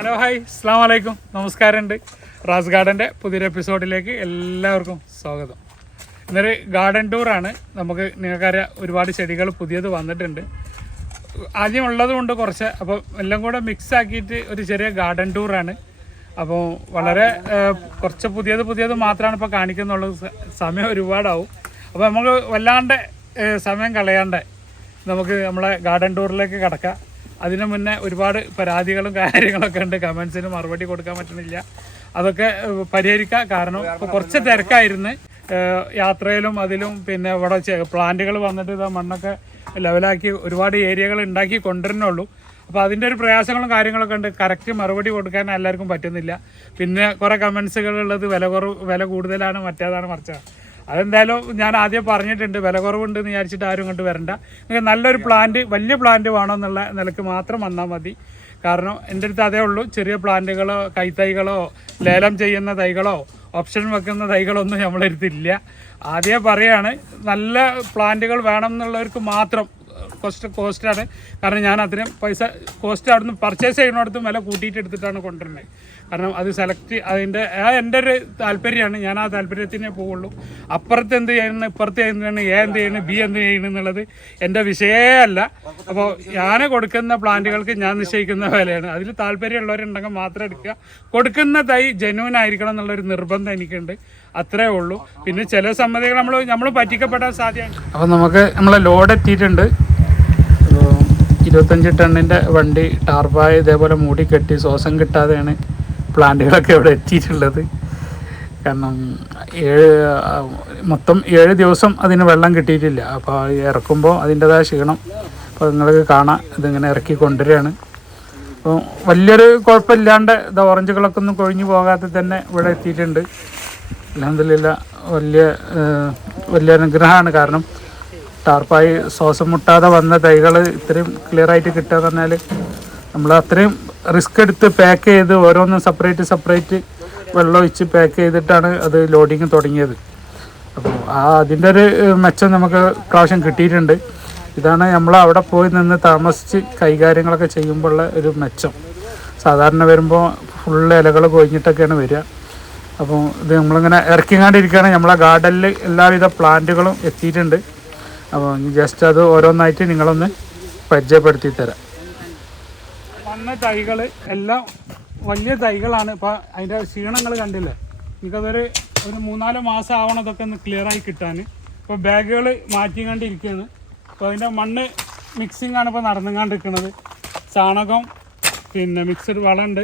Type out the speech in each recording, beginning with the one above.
Hello hi അസ്സാം വലൈക്കും നമസ്കാരമുണ്ട്. റാസ് ഗാർഡൻ്റെ പുതിയൊരു എപ്പിസോഡിലേക്ക് എല്ലാവർക്കും സ്വാഗതം. ഇന്നൊരു ഗാർഡൻ ടൂറാണ്. നമുക്ക് നിങ്ങൾക്കറിയാം ഒരുപാട് ചെടികൾ പുതിയത് വന്നിട്ടുണ്ട്. ആദ്യം ഉള്ളതുകൊണ്ട് കുറച്ച്, അപ്പോൾ എല്ലാം കൂടെ മിക്സ് ആക്കിയിട്ട് ഒരു ചെറിയ ഗാർഡൻ ടൂറാണ്. അപ്പോൾ വളരെ കുറച്ച് പുതിയത് മാത്രമാണ് ഇപ്പോൾ കാണിക്കുന്നുള്ളത്. സമയം ഒരുപാടാവും. അപ്പോൾ നമുക്ക് വല്ലാണ്ട് സമയം കളയാണ്ട് നമുക്ക് നമ്മളെ ഗാർഡൻ ടൂറിലേക്ക് കടക്കാം. അതിനു മുന്നേ ഒരുപാട് പരാതികളും കാര്യങ്ങളൊക്കെ ഉണ്ട്. കമൻസിന് മറുപടി കൊടുക്കാൻ പറ്റുന്നില്ല. അതൊക്കെ പരിഹരിക്കാം. കാരണം ഇപ്പോൾ കുറച്ച് തിരക്കായിരുന്നു യാത്രയിലും അതിലും. പിന്നെ ഇവിടെ പ്ലാന്റുകൾ വന്നിട്ട് ഇതാ മണ്ണൊക്കെ ലെവലാക്കി ഒരുപാട് ഏരിയകൾ ഉണ്ടാക്കി കൊണ്ടുവരുന്നുള്ളൂ. അപ്പോൾ അതിൻ്റെ ഒരു പ്രയാസങ്ങളും കാര്യങ്ങളൊക്കെ ഉണ്ട്. കറക്റ്റ് മറുപടി കൊടുക്കാൻ എല്ലാവർക്കും പറ്റുന്നില്ല. പിന്നെ കുറേ കമൻസുകളുള്ളത് വില കൂടുതലാണ്, മറ്റേതാണ്, മറിച്ചാണ്. അതെന്തായാലും ഞാൻ ആദ്യം പറഞ്ഞിട്ടുണ്ട്, വില കുറവുണ്ടെന്ന് വിചാരിച്ചിട്ട് ആരും ഇങ്ങോട്ട് വരണ്ട. നിങ്ങൾക്ക് നല്ലൊരു പ്ലാന്റ്, വലിയ പ്ലാന്റ് വേണമെന്നുള്ള നിലക്ക് മാത്രം വന്നാൽ മതി. കാരണം എൻ്റെ അടുത്ത് അതേ ഉള്ളൂ. ചെറിയ പ്ലാന്റുകളോ കൈത്തൈകളോ ലേലം ചെയ്യുന്ന തൈകളോ ഓപ്ഷൻ വെക്കുന്ന തൈകളൊന്നും നമ്മളെ അടുത്തില്ല. ആദ്യം പറയാണ്, നല്ല പ്ലാന്റുകൾ വേണം എന്നുള്ളവർക്ക് മാത്രം കോസ്റ്റാണ്. കാരണം ഞാൻ അത്രയും പൈസ കോസ്റ്റ് അവിടുന്ന് പർച്ചേസ് ചെയ്യുന്നിടത്തും വില കൂട്ടിയിട്ട് എടുത്തിട്ടാണ് കൊണ്ടുവരുന്നത്. കാരണം അത് സെലക്ട് അതിൻ്റെ എൻ്റെ ഒരു താല്പര്യമാണ്. ഞാൻ ആ താല്പര്യത്തിനേ പോവുള്ളൂ. അപ്പുറത്ത് എന്ത് ചെയ്യുന്നു, ഇപ്പുറത്ത് എന്താണ്, എ എന്ത് ചെയ്യുന്നു, ബി എന്ത് ചെയ്യുന്നു എന്നുള്ളത് എൻ്റെ വിഷയമല്ല. അപ്പോൾ ഞാൻ കൊടുക്കുന്ന പ്ലാന്റുകൾക്ക് ഞാൻ നിശ്ചയിക്കുന്ന വിലയാണ്. അതിൽ താല്പര്യമുള്ളവരുണ്ടെങ്കിൽ മാത്രം എടുക്കുക. കൊടുക്കുന്ന തൈ ജെന്യൂൻ ആയിരിക്കണം എന്നുള്ളൊരു നിർബന്ധം എനിക്കുണ്ട്. അത്രേ ഉള്ളൂ. പിന്നെ ചില സമ്മതികൾ നമ്മൾ പറ്റിക്കപ്പെടാൻ സാധ്യതയാണ്. അപ്പോൾ നമുക്ക് നമ്മളെ ലോഡ് എത്തിയിട്ടുണ്ട്. 25 ടണ്ണിൻ്റെ വണ്ടി ടാർപ്പായ ഇതേപോലെ മൂടി കെട്ടി ശ്വാസം കിട്ടാതെയാണ് പ്ലാന്റുകളൊക്കെ ഇവിടെ എത്തിയിട്ടുള്ളത്. കാരണം മൊത്തം 7 ദിവസം അതിന് വെള്ളം കിട്ടിയിട്ടില്ല. അപ്പോൾ ഇറക്കുമ്പോൾ അതിൻ്റെതായ ക്ഷീണം അപ്പോൾ നിങ്ങൾക്ക് കാണാം. ഇതിങ്ങനെ ഇറക്കി കൊണ്ടുവരികയാണ്. അപ്പോൾ വലിയൊരു കുഴപ്പമില്ലാണ്ട് ഇത് ഓറഞ്ചുകളൊക്കെ ഒന്നും കൊഴിഞ്ഞു പോകാതെ തന്നെ ഇവിടെ എത്തിയിട്ടുണ്ട്. അൽഹംദുലില്ലാ വലിയ അനുഗ്രഹമാണ്. കാരണം ടാർപ്പായി ശ്വാസം മുട്ടാതെ വന്ന തൈകൾ ഇത്രയും ക്ലിയറായിട്ട് കിട്ടുക എന്ന് പറഞ്ഞാൽ നമ്മൾ അത്രയും റിസ്ക് എടുത്ത് പാക്ക് ചെയ്ത് ഓരോന്നും സെപ്പറേറ്റ് വെള്ളം ഒഴിച്ച് പാക്ക് ചെയ്തിട്ടാണ് അത് ലോഡിങ് തുടങ്ങിയത്. അപ്പോൾ അതിൻ്റെ ഒരു മെച്ചം നമുക്ക് പ്രാവശ്യം കിട്ടിയിട്ടുണ്ട്. ഇതാണ് നമ്മൾ അവിടെ പോയി നിന്ന് താമസിച്ച് കൈകാര്യങ്ങളൊക്കെ ചെയ്യുമ്പോഴുള്ള ഒരു മെച്ചം. സാധാരണ വരുമ്പോൾ ഫുള്ള് ഇലകൾ കൊഴിഞ്ഞിട്ടൊക്കെയാണ് വരിക. അപ്പോൾ ഇത് നമ്മളിങ്ങനെ ഇറക്കിങ്ങാണ്ടിരിക്കുകയാണ്. നമ്മളെ ഗാർഡനിൽ എല്ലാവിധ പ്ലാന്റുകളും എത്തിയിട്ടുണ്ട്. അപ്പോൾ ജസ്റ്റ് അത് ഓരോന്നായിട്ട് നിങ്ങളൊന്ന് പരിചയപ്പെടുത്തി തരാം. വന്ന തൈകൾ എല്ലാം വലിയ തൈകളാണ്. ഇപ്പോൾ അതിൻ്റെ ക്ഷീണങ്ങൾ കണ്ടില്ലേ. എനിക്കതൊരു 3-4 മാസം ആവണം ഇതൊക്കെ ഒന്ന് ക്ലിയറായി കിട്ടാൻ. ഇപ്പോൾ ബാഗുകൾ മാറ്റിക്കൊണ്ടിരിക്കുകയാണ്. അപ്പോൾ അതിൻ്റെ മണ്ണ് മിക്സിംഗ് ആണ് ഇപ്പോൾ നടന്നുകൊണ്ടിരിക്കുന്നത്. ചാണകം, പിന്നെ മിക്സഡ് വളമുണ്ട്,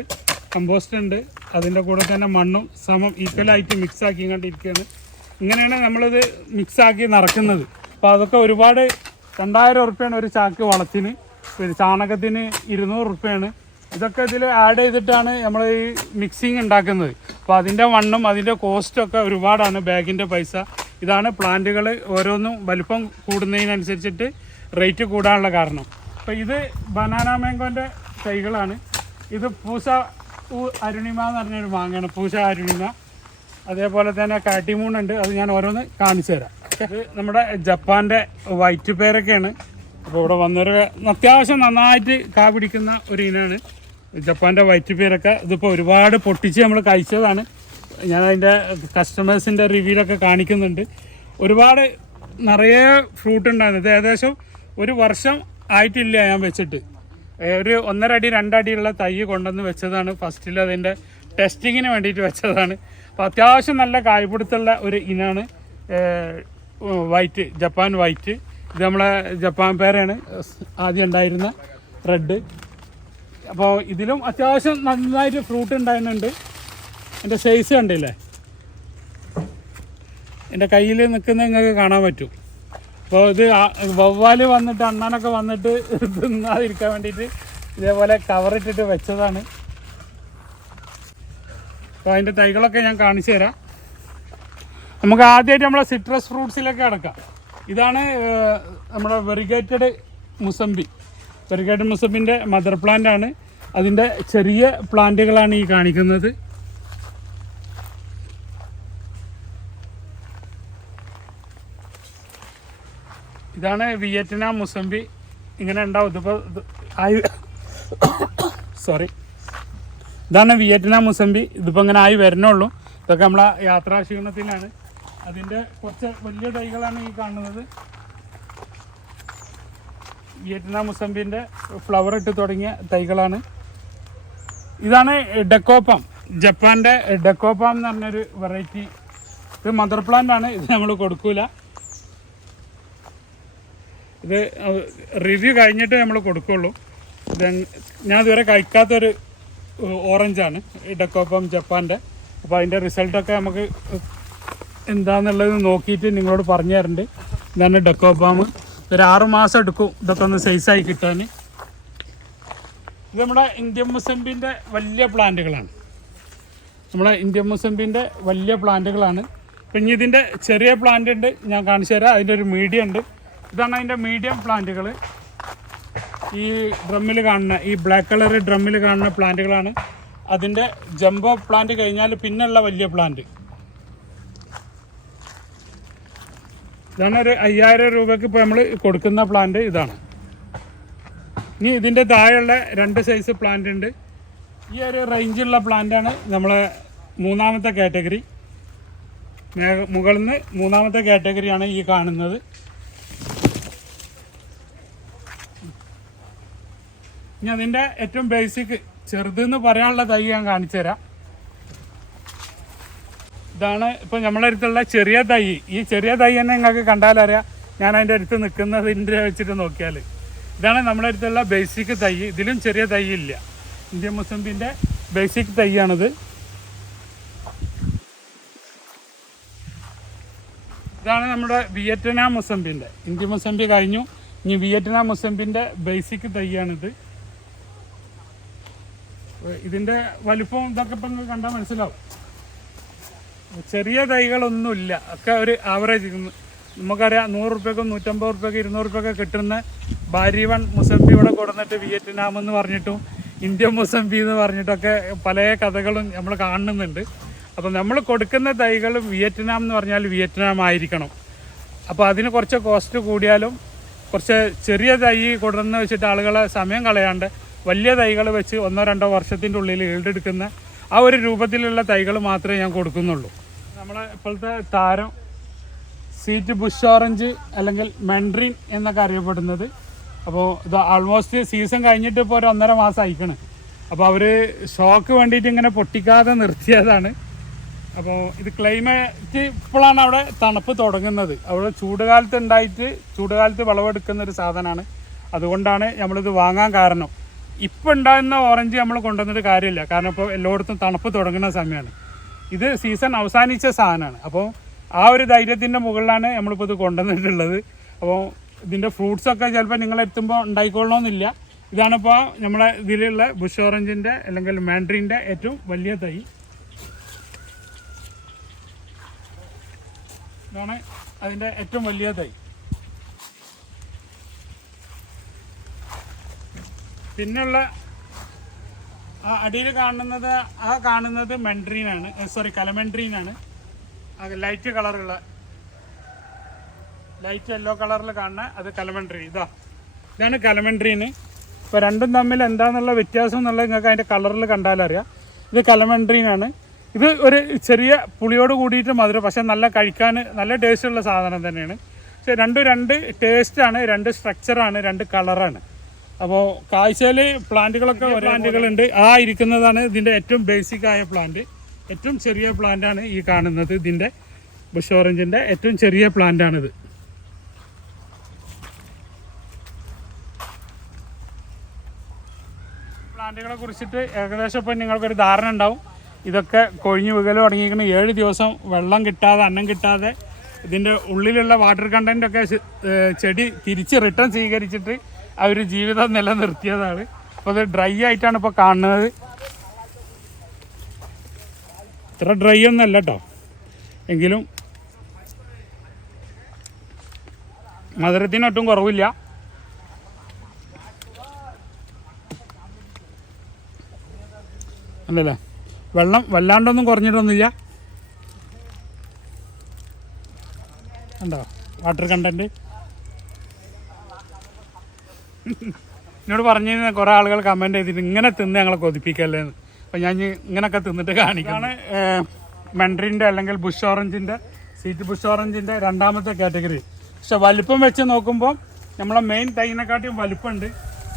കമ്പോസ്റ്റ് ഉണ്ട്. അതിൻ്റെ കൂടെ തന്നെ മണ്ണും സമം ഈക്വലായിട്ട് മിക്സ് ആക്കിക്കൊണ്ടിരിക്കുകയാണ്. ഇങ്ങനെയാണ് നമ്മളിത് മിക്സാക്കി നടക്കുന്നത്. അപ്പോൾ അതൊക്കെ ഒരുപാട് 2000 ഉറുപ്പ്യാണ് ഒരു ചാക്ക് വളത്തിന്. പിന്നെ ചാണകത്തിന് 200 ഉറുപ്പ്യാണ്. ഇതൊക്കെ ഇതിൽ ആഡ് ചെയ്തിട്ടാണ് നമ്മൾ ഈ മിക്സിങ് ഉണ്ടാക്കുന്നത്. അപ്പോൾ അതിൻ്റെ മണ്ണും അതിൻ്റെ കോസ്റ്റൊക്കെ ഒരുപാടാണ്. ബാഗിൻ്റെ പൈസ. ഇതാണ് പ്ലാന്റുകൾ ഓരോന്നും വലിപ്പം കൂടുന്നതിനനുസരിച്ചിട്ട് റേറ്റ് കൂടാനുള്ള കാരണം. അപ്പോൾ ഇത് ബനാന മാംഗോൻ്റെ തൈകളാണ്. ഇത് പൂസ അരുണിമ എന്ന് പറഞ്ഞൊരു മാങ്ങയാണ്, പൂസ അരുണിമ. അതേപോലെ തന്നെ കാട്ടിമൂണുണ്ട്. അത് ഞാൻ ഓരോന്ന് കാണിച്ചു തരാം. ഇത് നമ്മുടെ ജപ്പാൻ്റെ വൈറ്റ് പേരൊക്കെയാണ്. അപ്പോൾ ഇവിടെ വന്നൊരു അത്യാവശ്യം നന്നായിട്ട് കാ പിടിക്കുന്ന ഒരു ഇനമാണ് ജപ്പാൻ്റെ വൈറ്റ് പേരൊക്കെ. ഇതിപ്പോൾ ഒരുപാട് പൊട്ടിച്ച് നമ്മൾ കഴിച്ചതാണ്. ഞാൻ അതിൻ്റെ കസ്റ്റമേഴ്സിൻ്റെ റിവ്യൂലൊക്കെ കാണിക്കുന്നുണ്ട്. ഒരുപാട് നിറയെ ഫ്രൂട്ട് ഉണ്ടായിരുന്നു. ഇത് ഏകദേശം 1 വർഷം ആയിട്ടില്ല ഞാൻ വെച്ചിട്ട്. ഒരു 1.5 അടി 2 അടിയുള്ള തൈ കൊണ്ടുവന്ന് വെച്ചതാണ്. ഫസ്റ്റിൽ അതിൻ്റെ ടെസ്റ്റിങ്ങിന് വേണ്ടിയിട്ട് വെച്ചതാണ്. അപ്പോൾ അത്യാവശ്യം നല്ല കായ്പിടുത്തുള്ള ഒരു ഇനാണ് വൈറ്റ്, ജപ്പാൻ വൈറ്റ്. ഇത് നമ്മളെ ജപ്പാൻ പേരാണ് ആദ്യം ഉണ്ടായിരുന്ന റെഡ്. അപ്പോൾ ഇതിലും അത്യാവശ്യം നന്നായിട്ട് ഫ്രൂട്ട് ഉണ്ടായിരുന്നുണ്ട്. എൻ്റെ സൈസ് കണ്ടില്ലേ, എൻ്റെ കയ്യിൽ നിൽക്കുന്ന നിങ്ങൾക്ക് കാണാൻ പറ്റും. അപ്പോൾ ഇത് വവ്വാൽ വന്നിട്ട് അണ്ണാനൊക്കെ വന്നിട്ട് തിന്നാതിരിക്കാൻ വേണ്ടിയിട്ട് ഇതേപോലെ കവറിട്ടിട്ട് വെച്ചതാണ്. അപ്പോൾ അതിൻ്റെ തൈകളൊക്കെ ഞാൻ കാണിച്ചു തരാം. നമുക്ക് ആദ്യമായിട്ട് നമ്മളെ സിട്രസ് ഫ്രൂട്ട്സിലേക്ക് കിടക്കാം. ഇതാണ് നമ്മുടെ വെറിഗേറ്റഡ് മുസംബി. വെറിഗേറ്റഡ് മുസംബിൻ്റെ മദർ പ്ലാന്റ് ആണ്. അതിൻ്റെ ചെറിയ പ്ലാന്റുകളാണ് ഈ കാണിക്കുന്നത്. ഇതാണ് വിയറ്റ്നാം മുസംബി. ഇങ്ങനെ ഉണ്ടാവും. ഇതിപ്പോൾ സോറി ഇതാണ് വിയറ്റ്നാം മുസമ്പി. ഇതിപ്പോൾ ഇങ്ങനെ ആയി വരണുള്ളൂ. ഇതൊക്കെ നമ്മളെ യാത്രാക്ഷീണത്തിലാണ്. അതിൻ്റെ കുറച്ച് വലിയ തൈകളാണ് ഈ കാണുന്നത്. വിയറ്റ്നാം മുസമ്പിൻ്റെ ഫ്ലവർ ഇട്ട് തുടങ്ങിയ തൈകളാണ്. ഇതാണ് ഡെക്കോപ്പം, ജപ്പാൻ്റെ ഡെക്കോപ്പം എന്ന് പറഞ്ഞൊരു വെറൈറ്റി. ഇത് മദർ പ്ലാന്റ് ആണ്. ഇത് നമ്മൾ കൊടുക്കൂല. ഇത് റിവ്യൂ കഴിഞ്ഞിട്ട് നമ്മൾ കൊടുക്കുള്ളൂ. ഇത് ഞാൻ ഇതുവരെ കഴിക്കാത്തൊരു ഓറഞ്ചാണ് ഡെക്കോപ്പം ജപ്പാൻ്റെ. അപ്പോൾ അതിൻ്റെ റിസൾട്ടൊക്കെ നമുക്ക് എന്താണെന്നുള്ളത് നോക്കിയിട്ട് നിങ്ങളോട് പറഞ്ഞു തരുന്നുണ്ട്. ഇതാണ് ഡെക്കോപ്പാം. ഒരു 6 മാസം എടുക്കും ഇതൊക്കെ ഒന്ന് സൈസായി കിട്ടാൻ. ഇത് നമ്മുടെ ഇന്ത്യൻ മുസമ്പിൻ്റെ വലിയ പ്ലാന്റുകളാണ്. പിന്നെ ഇതിൻ്റെ ചെറിയ പ്ലാന്റ് ഉണ്ട്, ഞാൻ കാണിച്ചു തരാം. അതിൻ്റെ ഒരു മീഡിയം ഉണ്ട്. ഇതാണ് അതിൻ്റെ മീഡിയം പ്ലാന്റുകൾ. ഈ ഡ്രമ്മിൽ കാണുന്ന, ഈ ബ്ലാക്ക് കളർ ഡ്രമ്മിൽ കാണുന്ന പ്ലാന്റുകളാണ്. അതിൻ്റെ ജംബോ പ്ലാന്റ് കഴിഞ്ഞാൽ പിന്നെയുള്ള വലിയ പ്ലാന്റ്. ഇതാണ് ഒരു 5000 രൂപയ്ക്ക് ഇപ്പോൾ നമ്മൾ കൊടുക്കുന്ന പ്ലാന്റ് ഇതാണ്. ഇനി ഇതിൻ്റെ താഴെയുള്ള 2 സൈസ് പ്ലാന്റ് ഉണ്ട്. ഈ ഒരു റേഞ്ചുള്ള പ്ലാന്റാണ് നമ്മളെ 3ാമത്തെ കാറ്റഗറി. മുകളിൽ നിന്ന് 3ാമത്തെ കാറ്റഗറിയാണ് ഈ കാണുന്നത്. ഇനി അതിൻ്റെ ഏറ്റവും ബേസിക് ചെറുതെന്ന് പറയാനുള്ള തൈ ഞാൻ കാണിച്ചു തരാം. ഇതാണ് ഇപ്പോൾ നമ്മളെ അടുത്തുള്ള ചെറിയ തൈ. ഈ ചെറിയ തൈ തന്നെ നിങ്ങൾക്ക് കണ്ടാലറിയാം ഞാൻ അതിൻ്റെ അടുത്ത് നിൽക്കുന്നതിൻ്റെ വെച്ചിട്ട് നോക്കിയാൽ. ഇതാണ് നമ്മുടെ അടുത്തുള്ള ബേസിക് തൈ. ഇതിലും ചെറിയ തൈ ഇല്ല. ഇന്ത്യൻ മുസമ്പിൻ്റെ ബേസിക് തൈയാണിത്. ഇതാണ് നമ്മുടെ വിയറ്റ്നാം മുസമ്പിൻ്റെ. ഇന്ത്യൻ മുസമ്പി കഴിഞ്ഞു. ഇനി വിയറ്റ്നാം മുസമ്പിൻ്റെ ബേസിക് തൈയാണിത്. ഇതിൻ്റെ വലിപ്പം ഇതൊക്കെ ഇപ്പം നിങ്ങൾക്ക് കണ്ടാൽ മനസ്സിലാവും. ചെറിയ തൈകളൊന്നുമില്ല, ഒക്കെ ഒരു ആവറേജ്. നമുക്കറിയാം 100 റുപ്യക്കും 150 റുപ്യക്കും 200 റുപ്യൊക്കെ കിട്ടുന്ന ബാരിവൺ മുസമ്പി ഇവിടെ കൊടുന്നിട്ട് വിയറ്റ്നാം എന്ന് പറഞ്ഞിട്ടും ഇന്ത്യൻ മുസമ്പി എന്ന് പറഞ്ഞിട്ടൊക്കെ പല കഥകളും നമ്മൾ കാണുന്നുണ്ട്. അപ്പോൾ നമ്മൾ കൊടുക്കുന്ന തൈകൾ വിയറ്റ്നാം എന്ന് പറഞ്ഞാൽ വിയറ്റ്നാം ആയിരിക്കണം. അപ്പോൾ അതിന് കുറച്ച് കോസ്റ്റ് കൂടിയാലും കുറച്ച് ചെറിയ തൈ കൊടുന്ന് വെച്ചിട്ട് ആളുകളെ സമയം കളയാണ്ട് വലിയ തൈകൾ വെച്ച് 1-2 വർഷത്തിൻ്റെ ഉള്ളിൽ ഈൽഡെടുക്കുന്ന ആ ഒരു രൂപത്തിലുള്ള തൈകൾ മാത്രമേ ഞാൻ കൊടുക്കുന്നുള്ളൂ. നമ്മളെ ഇപ്പോഴത്തെ താരം സ്വീറ്റ് ബുഷ് ഓറഞ്ച് അല്ലെങ്കിൽ മാൻഡറിൻ എന്നൊക്കെ അറിയപ്പെടുന്നത്. അപ്പോൾ ഇത് ആൾമോസ്റ്റ് സീസൺ കഴിഞ്ഞിട്ട് ഇപ്പോൾ ഒരു 1.5 മാസം അയക്കണം. അപ്പോൾ അവർ ഷോക്ക് വേണ്ടിയിട്ട് ഇങ്ങനെ പൊട്ടിക്കാതെ നിർത്തിയതാണ്. അപ്പോൾ ഇത് ക്ലൈമറ്റ് ഇപ്പോഴാണ് അവിടെ തണുപ്പ് തുടങ്ങുന്നത്. അവിടെ ചൂടുകാലത്ത് ഉണ്ടായിട്ട് ചൂടുകാലത്ത് വിളവെടുക്കുന്ന ഒരു സാധനമാണ്. അതുകൊണ്ടാണ് നമ്മളിത് വാങ്ങാൻ കാരണം. ഇപ്പോൾ ഉണ്ടാകുന്ന ഓറഞ്ച് നമ്മൾ കൊണ്ടുവന്നിട്ട് കാര്യമില്ല, കാരണം ഇപ്പോൾ എല്ലായിടത്തും തണുപ്പ് തുടങ്ങുന്ന സമയമാണ്. ഇത് സീസൺ അവസാനിച്ച സാധനമാണ്. അപ്പോൾ ആ ഒരു ധൈര്യത്തിൻ്റെ മുകളിലാണ് നമ്മളിപ്പോൾ ഇത് കൊണ്ടുവന്നിട്ടുള്ളത്. അപ്പോൾ ഇതിൻ്റെ ഫ്രൂട്ട്സൊക്കെ ചിലപ്പോൾ നിങ്ങളെത്തുമ്പോൾ ഉണ്ടായിക്കൊള്ളണമെന്നില്ല. ഇതാണിപ്പോൾ നമ്മളെ ഇതിലുള്ള ബുഷ് ഓറഞ്ചിൻ്റെ അല്ലെങ്കിൽ മാൻഡറിൻ്റെ ഏറ്റവും വലിയ തൈ. ഇതാണ് അതിൻ്റെ ഏറ്റവും വലിയ തൈ. പിന്നെയുള്ള ആ അടിയിൽ കാണുന്നത് മെൻഡ്രീനാണ്, കലമെൻഡ്രീനാണ്. ലൈറ്റ് കളറുള്ള, ലൈറ്റ് യെല്ലോ കളറിൽ കാണുന്ന അത് കലമെൻഡ്രീൻ. ഇതാണ് കലമെൻഡ്രീന്. ഇപ്പോൾ രണ്ടും തമ്മിൽ എന്താണെന്നുള്ള വ്യത്യാസം എന്നുള്ളത് നിങ്ങൾക്ക് അതിൻ്റെ കളറിൽ കണ്ടാലറിയാം. ഇത് കലമെൻഡ്രീനാണ്. ഇത് ഒരു ചെറിയ പുളിയോട് കൂടിയിട്ട് മധുരം, പക്ഷേ നല്ല കഴിക്കാൻ നല്ല ടേസ്റ്റുള്ള സാധനം തന്നെയാണ്. പക്ഷേ രണ്ട് ടേസ്റ്റാണ്, 2 സ്ട്രക്ചറാണ്, 2 കളറാണ്. അപ്പോൾ കാഴ്ചയിൽ പ്ലാന്റുകളൊക്കെ പ്ലാന്റുകളുണ്ട്. ആ ഇരിക്കുന്നതാണ് ഇതിൻ്റെ ഏറ്റവും ബേസിക്കായ പ്ലാന്റ്. ഏറ്റവും ചെറിയ പ്ലാന്റാണ് ഈ കാണുന്നത്. ഇതിൻ്റെ ബുഷ് ഓറഞ്ചിൻ്റെ ഏറ്റവും ചെറിയ പ്ലാന്റാണിത്. പ്ലാന്റുകളെ കുറിച്ചിട്ട് ഏകദേശം ഇപ്പം നിങ്ങൾക്കൊരു ധാരണ ഉണ്ടാവും. ഇതൊക്കെ കൊഴിഞ്ഞു വീകൽ തുടങ്ങിയിരിക്കുന്നത് 7 ദിവസം വെള്ളം കിട്ടാതെ, അന്നം കിട്ടാതെ ഇതിൻ്റെ ഉള്ളിലുള്ള വാട്ടർ കണ്ടൻറ്റൊക്കെ ചെടി തിരിച്ച് റിട്ടേൺ സ്വീകരിച്ചിട്ട് ആ ഒരു ജീവിതം നിലനിർത്തിയതാണ്. അപ്പോൾ അത് ഡ്രൈ ആയിട്ടാണ് ഇപ്പോൾ കാണുന്നത്. ഇത്ര ഡ്രൈ ഒന്നല്ല കേട്ടോ, എങ്കിലും മധുരത്തിനൊട്ടും കുറവില്ല. അല്ലല്ലേ, വെള്ളം വല്ലാണ്ടൊന്നും കുറഞ്ഞിട്ടൊന്നുമില്ല. ഉണ്ടോ വാട്ടർ കണ്ടൻറ്റ്? എന്നോട് പറഞ്ഞിരുന്ന കുറേ ആളുകൾ കമൻറ്റ് ചെയ്തിട്ട് ഇങ്ങനെ തിന്ന് ഞങ്ങളെ കൊതിപ്പിക്കല്ലേന്ന്. അപ്പോൾ ഞാൻ ഇങ്ങനെയൊക്കെ തിന്നിട്ട് കാണിക്കാണ്. മെൻഡറിൻ്റെ അല്ലെങ്കിൽ ബുഷ് ഓറഞ്ചിൻ്റെ സീറ്റ് ബുഷ് ഓറഞ്ചിൻ്റെ രണ്ടാമത്തെ കാറ്റഗറി. പക്ഷെ വലിപ്പം വെച്ച് നോക്കുമ്പോൾ നമ്മളെ മെയിൻ തൈനെക്കാട്ടിയും വലിപ്പമുണ്ട്.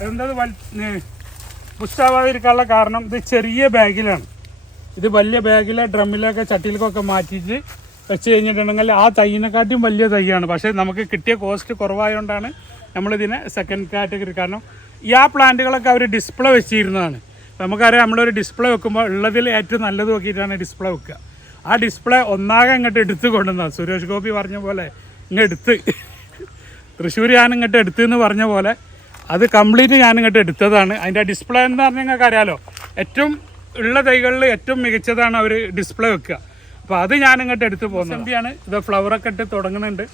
എന്തത് ബുഷാവാതിരിക്കാനുള്ള കാരണം ഇത് ചെറിയ ബാഗിലാണ്. ഇത് വലിയ ബാഗിലെ ഡ്രമ്മിലൊക്കെ ചട്ടിയിലൊക്കെ മാറ്റിയിട്ട് വെച്ച് കഴിഞ്ഞിട്ടുണ്ടെങ്കിൽ ആ തൈനെക്കാട്ടിയും വലിയ തൈയാണ്. പക്ഷേ നമുക്ക് കിട്ടിയ കോസ്റ്റ് കുറവായതുകൊണ്ടാണ് നമ്മളിതിനെ സെക്കൻഡ് കാറ്റഗറി. കാരണം ഈ ആ പ്ലാന്റുകളൊക്കെ അവർ ഡിസ്പ്ലേ വെച്ചിരുന്നതാണ്. നമുക്കറിയാം നമ്മളൊരു ഡിസ്പ്ലേ വെക്കുമ്പോൾ ഉള്ളതിൽ ഏറ്റവും നല്ലത് നോക്കിയിട്ടാണ് ഡിസ്പ്ലേ വെക്കുക. ആ ഡിസ്പ്ലേ ഒന്നാകെ ഇങ്ങോട്ട് എടുത്ത് കൊണ്ടുവന്നത് സുരേഷ് ഗോപി പറഞ്ഞ പോലെ ഇങ്ങെടുത്ത് തൃശ്ശൂർ ഞാൻ ഇങ്ങോട്ട് എടുത്തെന്ന് പറഞ്ഞ പോലെ അത് കംപ്ലീറ്റ് ഞാൻ ഇങ്ങോട്ട് എടുത്തതാണ്. അതിൻ്റെ ഡിസ്പ്ലേ എന്ന് പറഞ്ഞാൽ നിങ്ങൾക്ക് അറിയാലോ, ഏറ്റവും ഉള്ള തൈകളിൽ ഏറ്റവും മികച്ചതാണ് അവർ ഡിസ്പ്ലേ വെക്കുക. അപ്പോൾ അത് ഞാൻ ഇങ്ങോട്ട് എടുത്ത് പോകുന്നത്. ഇത് ഫ്ലവറൊക്കെ ഇട്ട് തുടങ്ങുന്നുണ്ട്.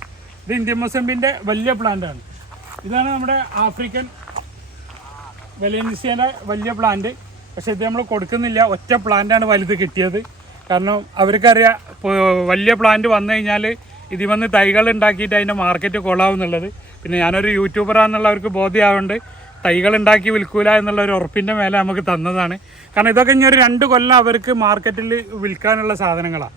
ഇത് ഇന്ത്യൻ മൊസംബിൻ്റെ വലിയ പ്ലാന്റാണ്. ഇതാണ് നമ്മുടെ ആഫ്രിക്കൻ വലേൻസിയയുടെ വലിയ പ്ലാന്റ്. പക്ഷേ ഇത് നമ്മൾ കൊടുക്കുന്നില്ല, ഒറ്റ പ്ലാന്റാണ് വലുത് കിട്ടിയത്. കാരണം അവർക്കറിയാം വലിയ പ്ലാന്റ് വന്നു കഴിഞ്ഞാൽ ഇതിൽ വന്ന് തൈകൾ ഉണ്ടാക്കിയിട്ട് അതിൻ്റെ മാർക്കറ്റ് കൊള്ളാവും എന്നുള്ളത്. പിന്നെ ഞാനൊരു യൂട്യൂബറാണെന്നുള്ളവർക്ക് ബോധ്യമാവുന്നുണ്ട്. തൈകൾ ഉണ്ടാക്കി വിൽക്കൂല എന്നുള്ള ഒരു ഉറപ്പിൻ്റെ മേലെ നമുക്ക് തന്നതാണ്. കാരണം ഇതൊക്കെ ഇനി ഒരു 2 കൊല്ലം അവർക്ക് മാർക്കറ്റിൽ വിൽക്കാനുള്ള സാധനങ്ങളാണ്.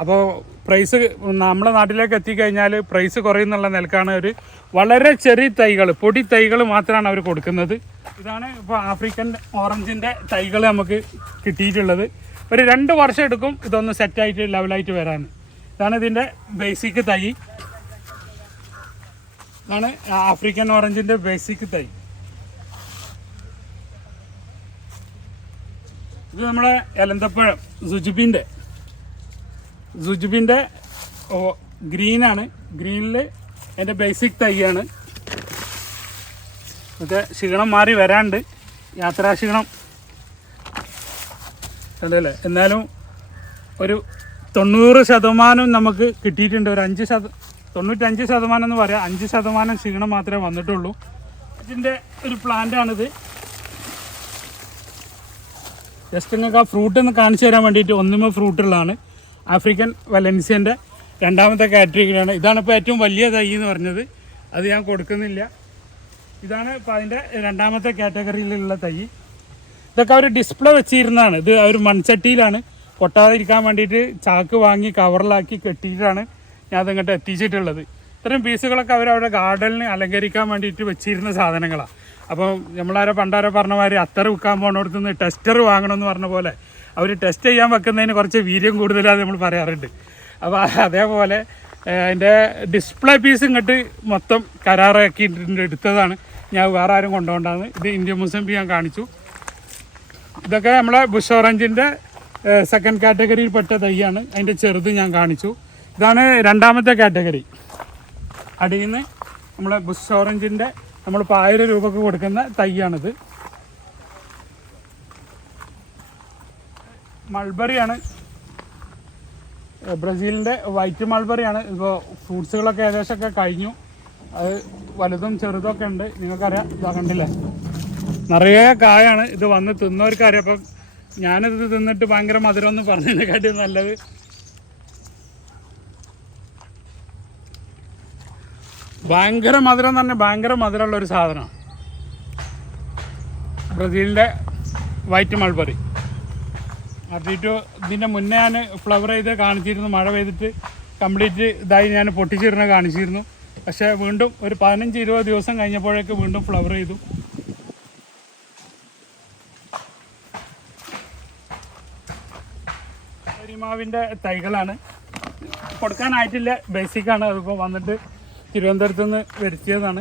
അപ്പോൾ പ്രൈസ് നമ്മുടെ നാട്ടിലേക്ക് എത്തിക്കഴിഞ്ഞാൽ പ്രൈസ് കുറയുന്നുള്ള നിലക്കാണ് ഒരു വളരെ ചെറിയ തൈകൾ, പൊടി തൈകൾ മാത്രമാണ് അവർ കൊടുക്കുന്നത്. ഇതാണ് ഇപ്പോൾ ആഫ്രിക്കൻ ഓറഞ്ചിൻ്റെ തൈകൾ നമുക്ക് കിട്ടിയിട്ടുള്ളത്. ഒരു 2 വർഷം എടുക്കും ഇതൊന്ന് സെറ്റായിട്ട് ലെവലായിട്ട് വരാൻ. ഇതാണ് ഇതിൻ്റെ ബേസിക് തൈ. ഇതാണ് ആഫ്രിക്കൻ ഓറഞ്ചിൻ്റെ ബേസിക് തൈ. ഇത് നമ്മളെ എലന്തപ്പഴം സുജുബിൻ്റെ ഗ്രീനാണ്. ഗ്രീനിൽ എൻ്റെ ബേസിക് തൈയാണ്. ഇതൊക്കെ ക്ഷീണം മാറി വരാണ്ട്, യാത്രാക്ഷീണം ഉണ്ടല്ലേ. എന്നാലും ഒരു 90% നമുക്ക് കിട്ടിയിട്ടുണ്ട്. ഒരു 95% എന്ന് പറയാം. 5% ക്ഷീണം മാത്രമേ വന്നിട്ടുള്ളൂ. ഇതിൻ്റെ ഒരു പ്ലാന്റാണിത്. ജസ്റ്റ് നിങ്ങൾക്ക് ആ ഫ്രൂട്ട് ഒന്ന് കാണിച്ചു തരാൻ വേണ്ടിയിട്ട്. ഒന്നുമേ ഫ്രൂട്ടുള്ളതാണ്. ആഫ്രിക്കൻ വലൻസിയൻ്റെ രണ്ടാമത്തെ കാറ്റഗറിയാണ്. ഇതാണ് ഇപ്പോൾ ഏറ്റവും വലിയ തൈ എന്ന് പറഞ്ഞത്. അത് ഞാൻ കൊടുക്കുന്നില്ല. ഇതാണ് ഇപ്പോൾ അതിൻ്റെ രണ്ടാമത്തെ കാറ്റഗറിയിലുള്ള തൈ. ഇതൊക്കെ അവർ ഡിസ്പ്ലേ വെച്ചിരുന്നതാണ്. ഇത് അവർ മൺചട്ടിയിലാണ് പൊട്ടാതിരിക്കാൻ വേണ്ടിയിട്ട് ചാക്ക് വാങ്ങി കവറിലാക്കി കെട്ടിയിട്ടാണ് ഞാൻ അതങ്ങോട്ട് എത്തിച്ചിട്ടുള്ളത്. ഇത്തരം പീസുകളൊക്കെ അവരവരുടെ ഗാർഡനിൽ അലങ്കരിക്കാൻ വേണ്ടിയിട്ട് വെച്ചിരുന്ന സാധനങ്ങളാണ്. അപ്പം നമ്മളാരോ പണ്ടാരോ പറഞ്ഞ മാതിരി അത്തർ വിൽക്കാൻ പോകുന്നിടത്തു നിന്ന് ടെസ്റ്റർ വാങ്ങണമെന്ന് പറഞ്ഞ പോലെ അവർ ടെസ്റ്റ് ചെയ്യാൻ വെക്കുന്നതിന് കുറച്ച് വീര്യം കൂടുതലാണ് നമ്മൾ പറയാറുണ്ട്. അപ്പോൾ അതേപോലെ അതിൻ്റെ ഡിസ്പ്ലേ പീസ് ഇങ്ങോട്ട് മൊത്തം കരാറാക്കിയിട്ടുണ്ട്, എടുത്തതാണ്. ഞാൻ വേറെ ആരും കൊണ്ടുപോകണ്ടാണ്. ഇത് ഇന്ത്യൻ മൊസംബി ഞാൻ കാണിച്ചു. ഇതൊക്കെ നമ്മളെ ബുഷ് ഓറഞ്ചിൻ്റെ സെക്കൻഡ് കാറ്റഗറിയിൽപ്പെട്ട തൈയാണ്. അതിൻ്റെ ചെറുത് ഞാൻ കാണിച്ചു. ഇതാണ് രണ്ടാമത്തെ കാറ്റഗറി. അടിയിൽ നിന്ന് നമ്മളെ ബുഷ് ഓറഞ്ചിൻ്റെ നമ്മളിപ്പോൾ 1000 രൂപക്ക് കൊടുക്കുന്ന തൈയാണിത്. മൾബറിയാണ്, ബ്രസീലിൻ്റെ വൈറ്റ് മൾബറിയാണ്. ഇപ്പോൾ ഫ്രൂട്ട്സുകളൊക്കെ ഏകദേശമൊക്കെ കഴിഞ്ഞു. അത് വലുതും ചെറുതൊക്കെ ഉണ്ട്. നിങ്ങൾക്കറിയാം, ഇതാ കണ്ടില്ലേ, നിറയെ കായാണ്. ഇത് വന്ന് തിന്നവർക്കറിയാം. അപ്പം ഞാനിത് തിന്നിട്ട് ഭയങ്കര മധുരമൊന്നും പറഞ്ഞതിനെക്കാട്ടിയും നല്ലത് ഭയങ്കര മധുരം തന്നെ, ഭയങ്കര മധുരമുള്ളൊരു സാധനമാണ് ബ്രസീലിൻ്റെ വൈറ്റ് മൾബറി. അതിട്ട് ഇതിൻ്റെ മുന്നേ ഞാൻ ഫ്ലവർ ചെയ്ത് കാണിച്ചിരുന്നു. മഴ പെയ്തിട്ട് കംപ്ലീറ്റ് ഇതായി ഞാൻ പൊട്ടിച്ചിരുന്ന കാണിച്ചിരുന്നു. പക്ഷേ വീണ്ടും ഒരു 15-20 ദിവസം കഴിഞ്ഞപ്പോഴേക്ക് വീണ്ടും ഫ്ലവർ ചെയ്തു. കരിമാവിൻ്റെ തൈകളാണ്, കൊടുക്കാനായിട്ടില്ല, ബേസിക്കാണ്. അതിപ്പോൾ വന്നിട്ട് തിരുവനന്തപുരത്ത് നിന്ന് വരുത്തിയതാണ്.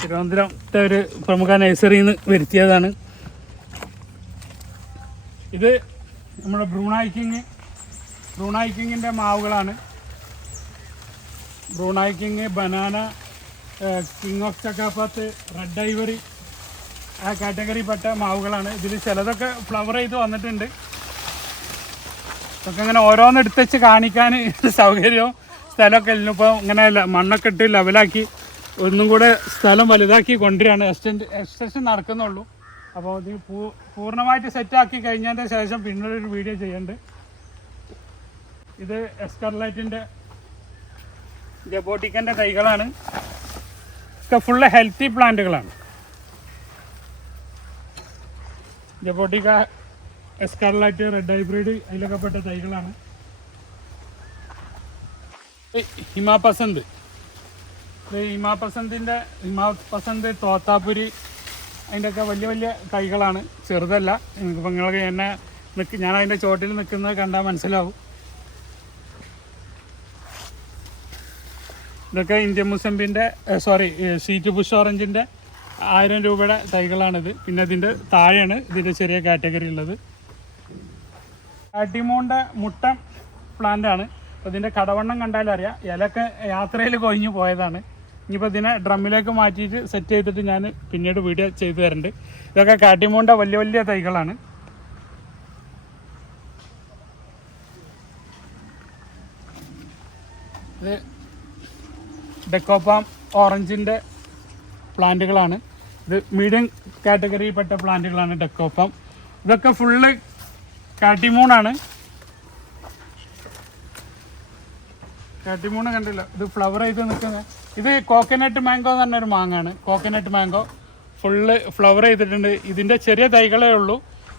തിരുവനന്തപുരത്തെ ഒരു പ്രമുഖ നഴ്സറിയിൽ നിന്ന് വരുത്തിയതാണ്. ഇത് നമ്മുടെ ബ്രൂണായ് കിങ്ങിൻ്റെ മാവുകളാണ്. Brunei king, banana, king of ചക്കാപ്പാത്ത്, റെഡ് ഐവറി, ആ കാറ്റഗറിപ്പെട്ട മാവുകളാണ്. ഇതിൽ ചിലതൊക്കെ ഫ്ലവർ ചെയ്ത് വന്നിട്ടുണ്ട്. ഇതൊക്കെ ഇങ്ങനെ ഓരോന്ന് എടുത്ത് വെച്ച് കാണിക്കാൻ സൗകര്യവും സ്ഥലമൊക്കെ ഇല്ല. ഇപ്പോൾ ഇങ്ങനെ മണ്ണൊക്കെ ഇട്ട് ലെവലാക്കി ഒന്നും കൂടെ സ്ഥലം വലുതാക്കി കൊണ്ടുവരികയാണ്. എക്സ്റ്റൻഷൻ നടക്കുന്നുള്ളൂ. അപ്പോൾ ഇത് പൂർണ്ണമായിട്ട് സെറ്റാക്കി കഴിഞ്ഞതിൻ്റെ ശേഷം പിന്നീടൊരു വീഡിയോ ചെയ്യുന്നുണ്ട്. ഇത് എസ്കർലൈറ്റിൻ്റെ ജബോട്ടിക്കൻ്റെ തൈകളാണ്. ഒക്കെ ഫുള്ള് ഹെൽത്തി പ്ലാന്റുകളാണ്. ജബോട്ടിക്ക എസ്കാർലൈറ്റ്, റെഡ് ഹൈബ്രിഡ് അതിലൊക്കെ പെട്ട തൈകളാണ്. ഹിമാപസന്ത്, ഹിമാപസന്ത്, തോത്താപ്പുരി, അതിൻ്റെയൊക്കെ വലിയ വലിയ തൈകളാണ്, ചെറുതല്ല. ഇപ്പം നിങ്ങൾക്ക് എന്നെ ഞാൻ അതിൻ്റെ ചോട്ടിൽ നിൽക്കുന്നത് കണ്ടാൽ മനസ്സിലാവും. ഇതൊക്കെ ഇന്ത്യൻ മുസമ്പിൻ്റെ സ്വീറ്റ് ബുഷ് ഓറഞ്ചിൻ്റെ 1000 രൂപയുടെ തൈകളാണിത്. പിന്നെ ഇതിൻ്റെ താഴെയാണ് ഇതിൻ്റെ ചെറിയ കാറ്റഗറി ഉള്ളത്. കാട്ടിമൂണിൻ്റെ മുട്ടൻ പ്ലാന്റാണ്. അപ്പോൾ ഇതിൻ്റെ കടവണ്ണം കണ്ടാലറിയാം, ഇലക്കെ യാത്രയിൽ കൊഴിഞ്ഞു പോയതാണ്. ഇനിയിപ്പോൾ ഇതിനെ ഡ്രമ്മിലേക്ക് മാറ്റിയിട്ട് സെറ്റ് ചെയ്തിട്ട് ഞാൻ പിന്നീട് വീഡിയോ ചെയ്തു തരുന്നുണ്ട്. ഇതൊക്കെ കാട്ടിമൂണിൻ്റെ വലിയ വലിയ തൈകളാണ്. ഇത് ഡെക്കോപാം ഓറഞ്ചിൻ്റെ പ്ലാന്റുകളാണ്. ഇത് മീഡിയം കാറ്റഗറിയിൽപ്പെട്ട പ്ലാന്റുകളാണ് ഡെക്കോപാം. ഇതൊക്കെ ഫുള്ള് കാട്ടിമൂണാണ്. കാട്ടിമൂണ് കണ്ടില്ല, ഇത് ഫ്ലവർ ചെയ്ത് നിൽക്കുന്നത്. ഇത് കോക്കനട്ട് മാംഗോ എന്ന് പറഞ്ഞൊരു മാങ്ങാണ്. കോക്കനട്ട് മാംഗോ ഫുള്ള് ഫ്ലവർ ചെയ്തിട്ടുണ്ട്. ഇതിൻ്റെ ചെറിയ തൈകളേ ഉള്ളൂ.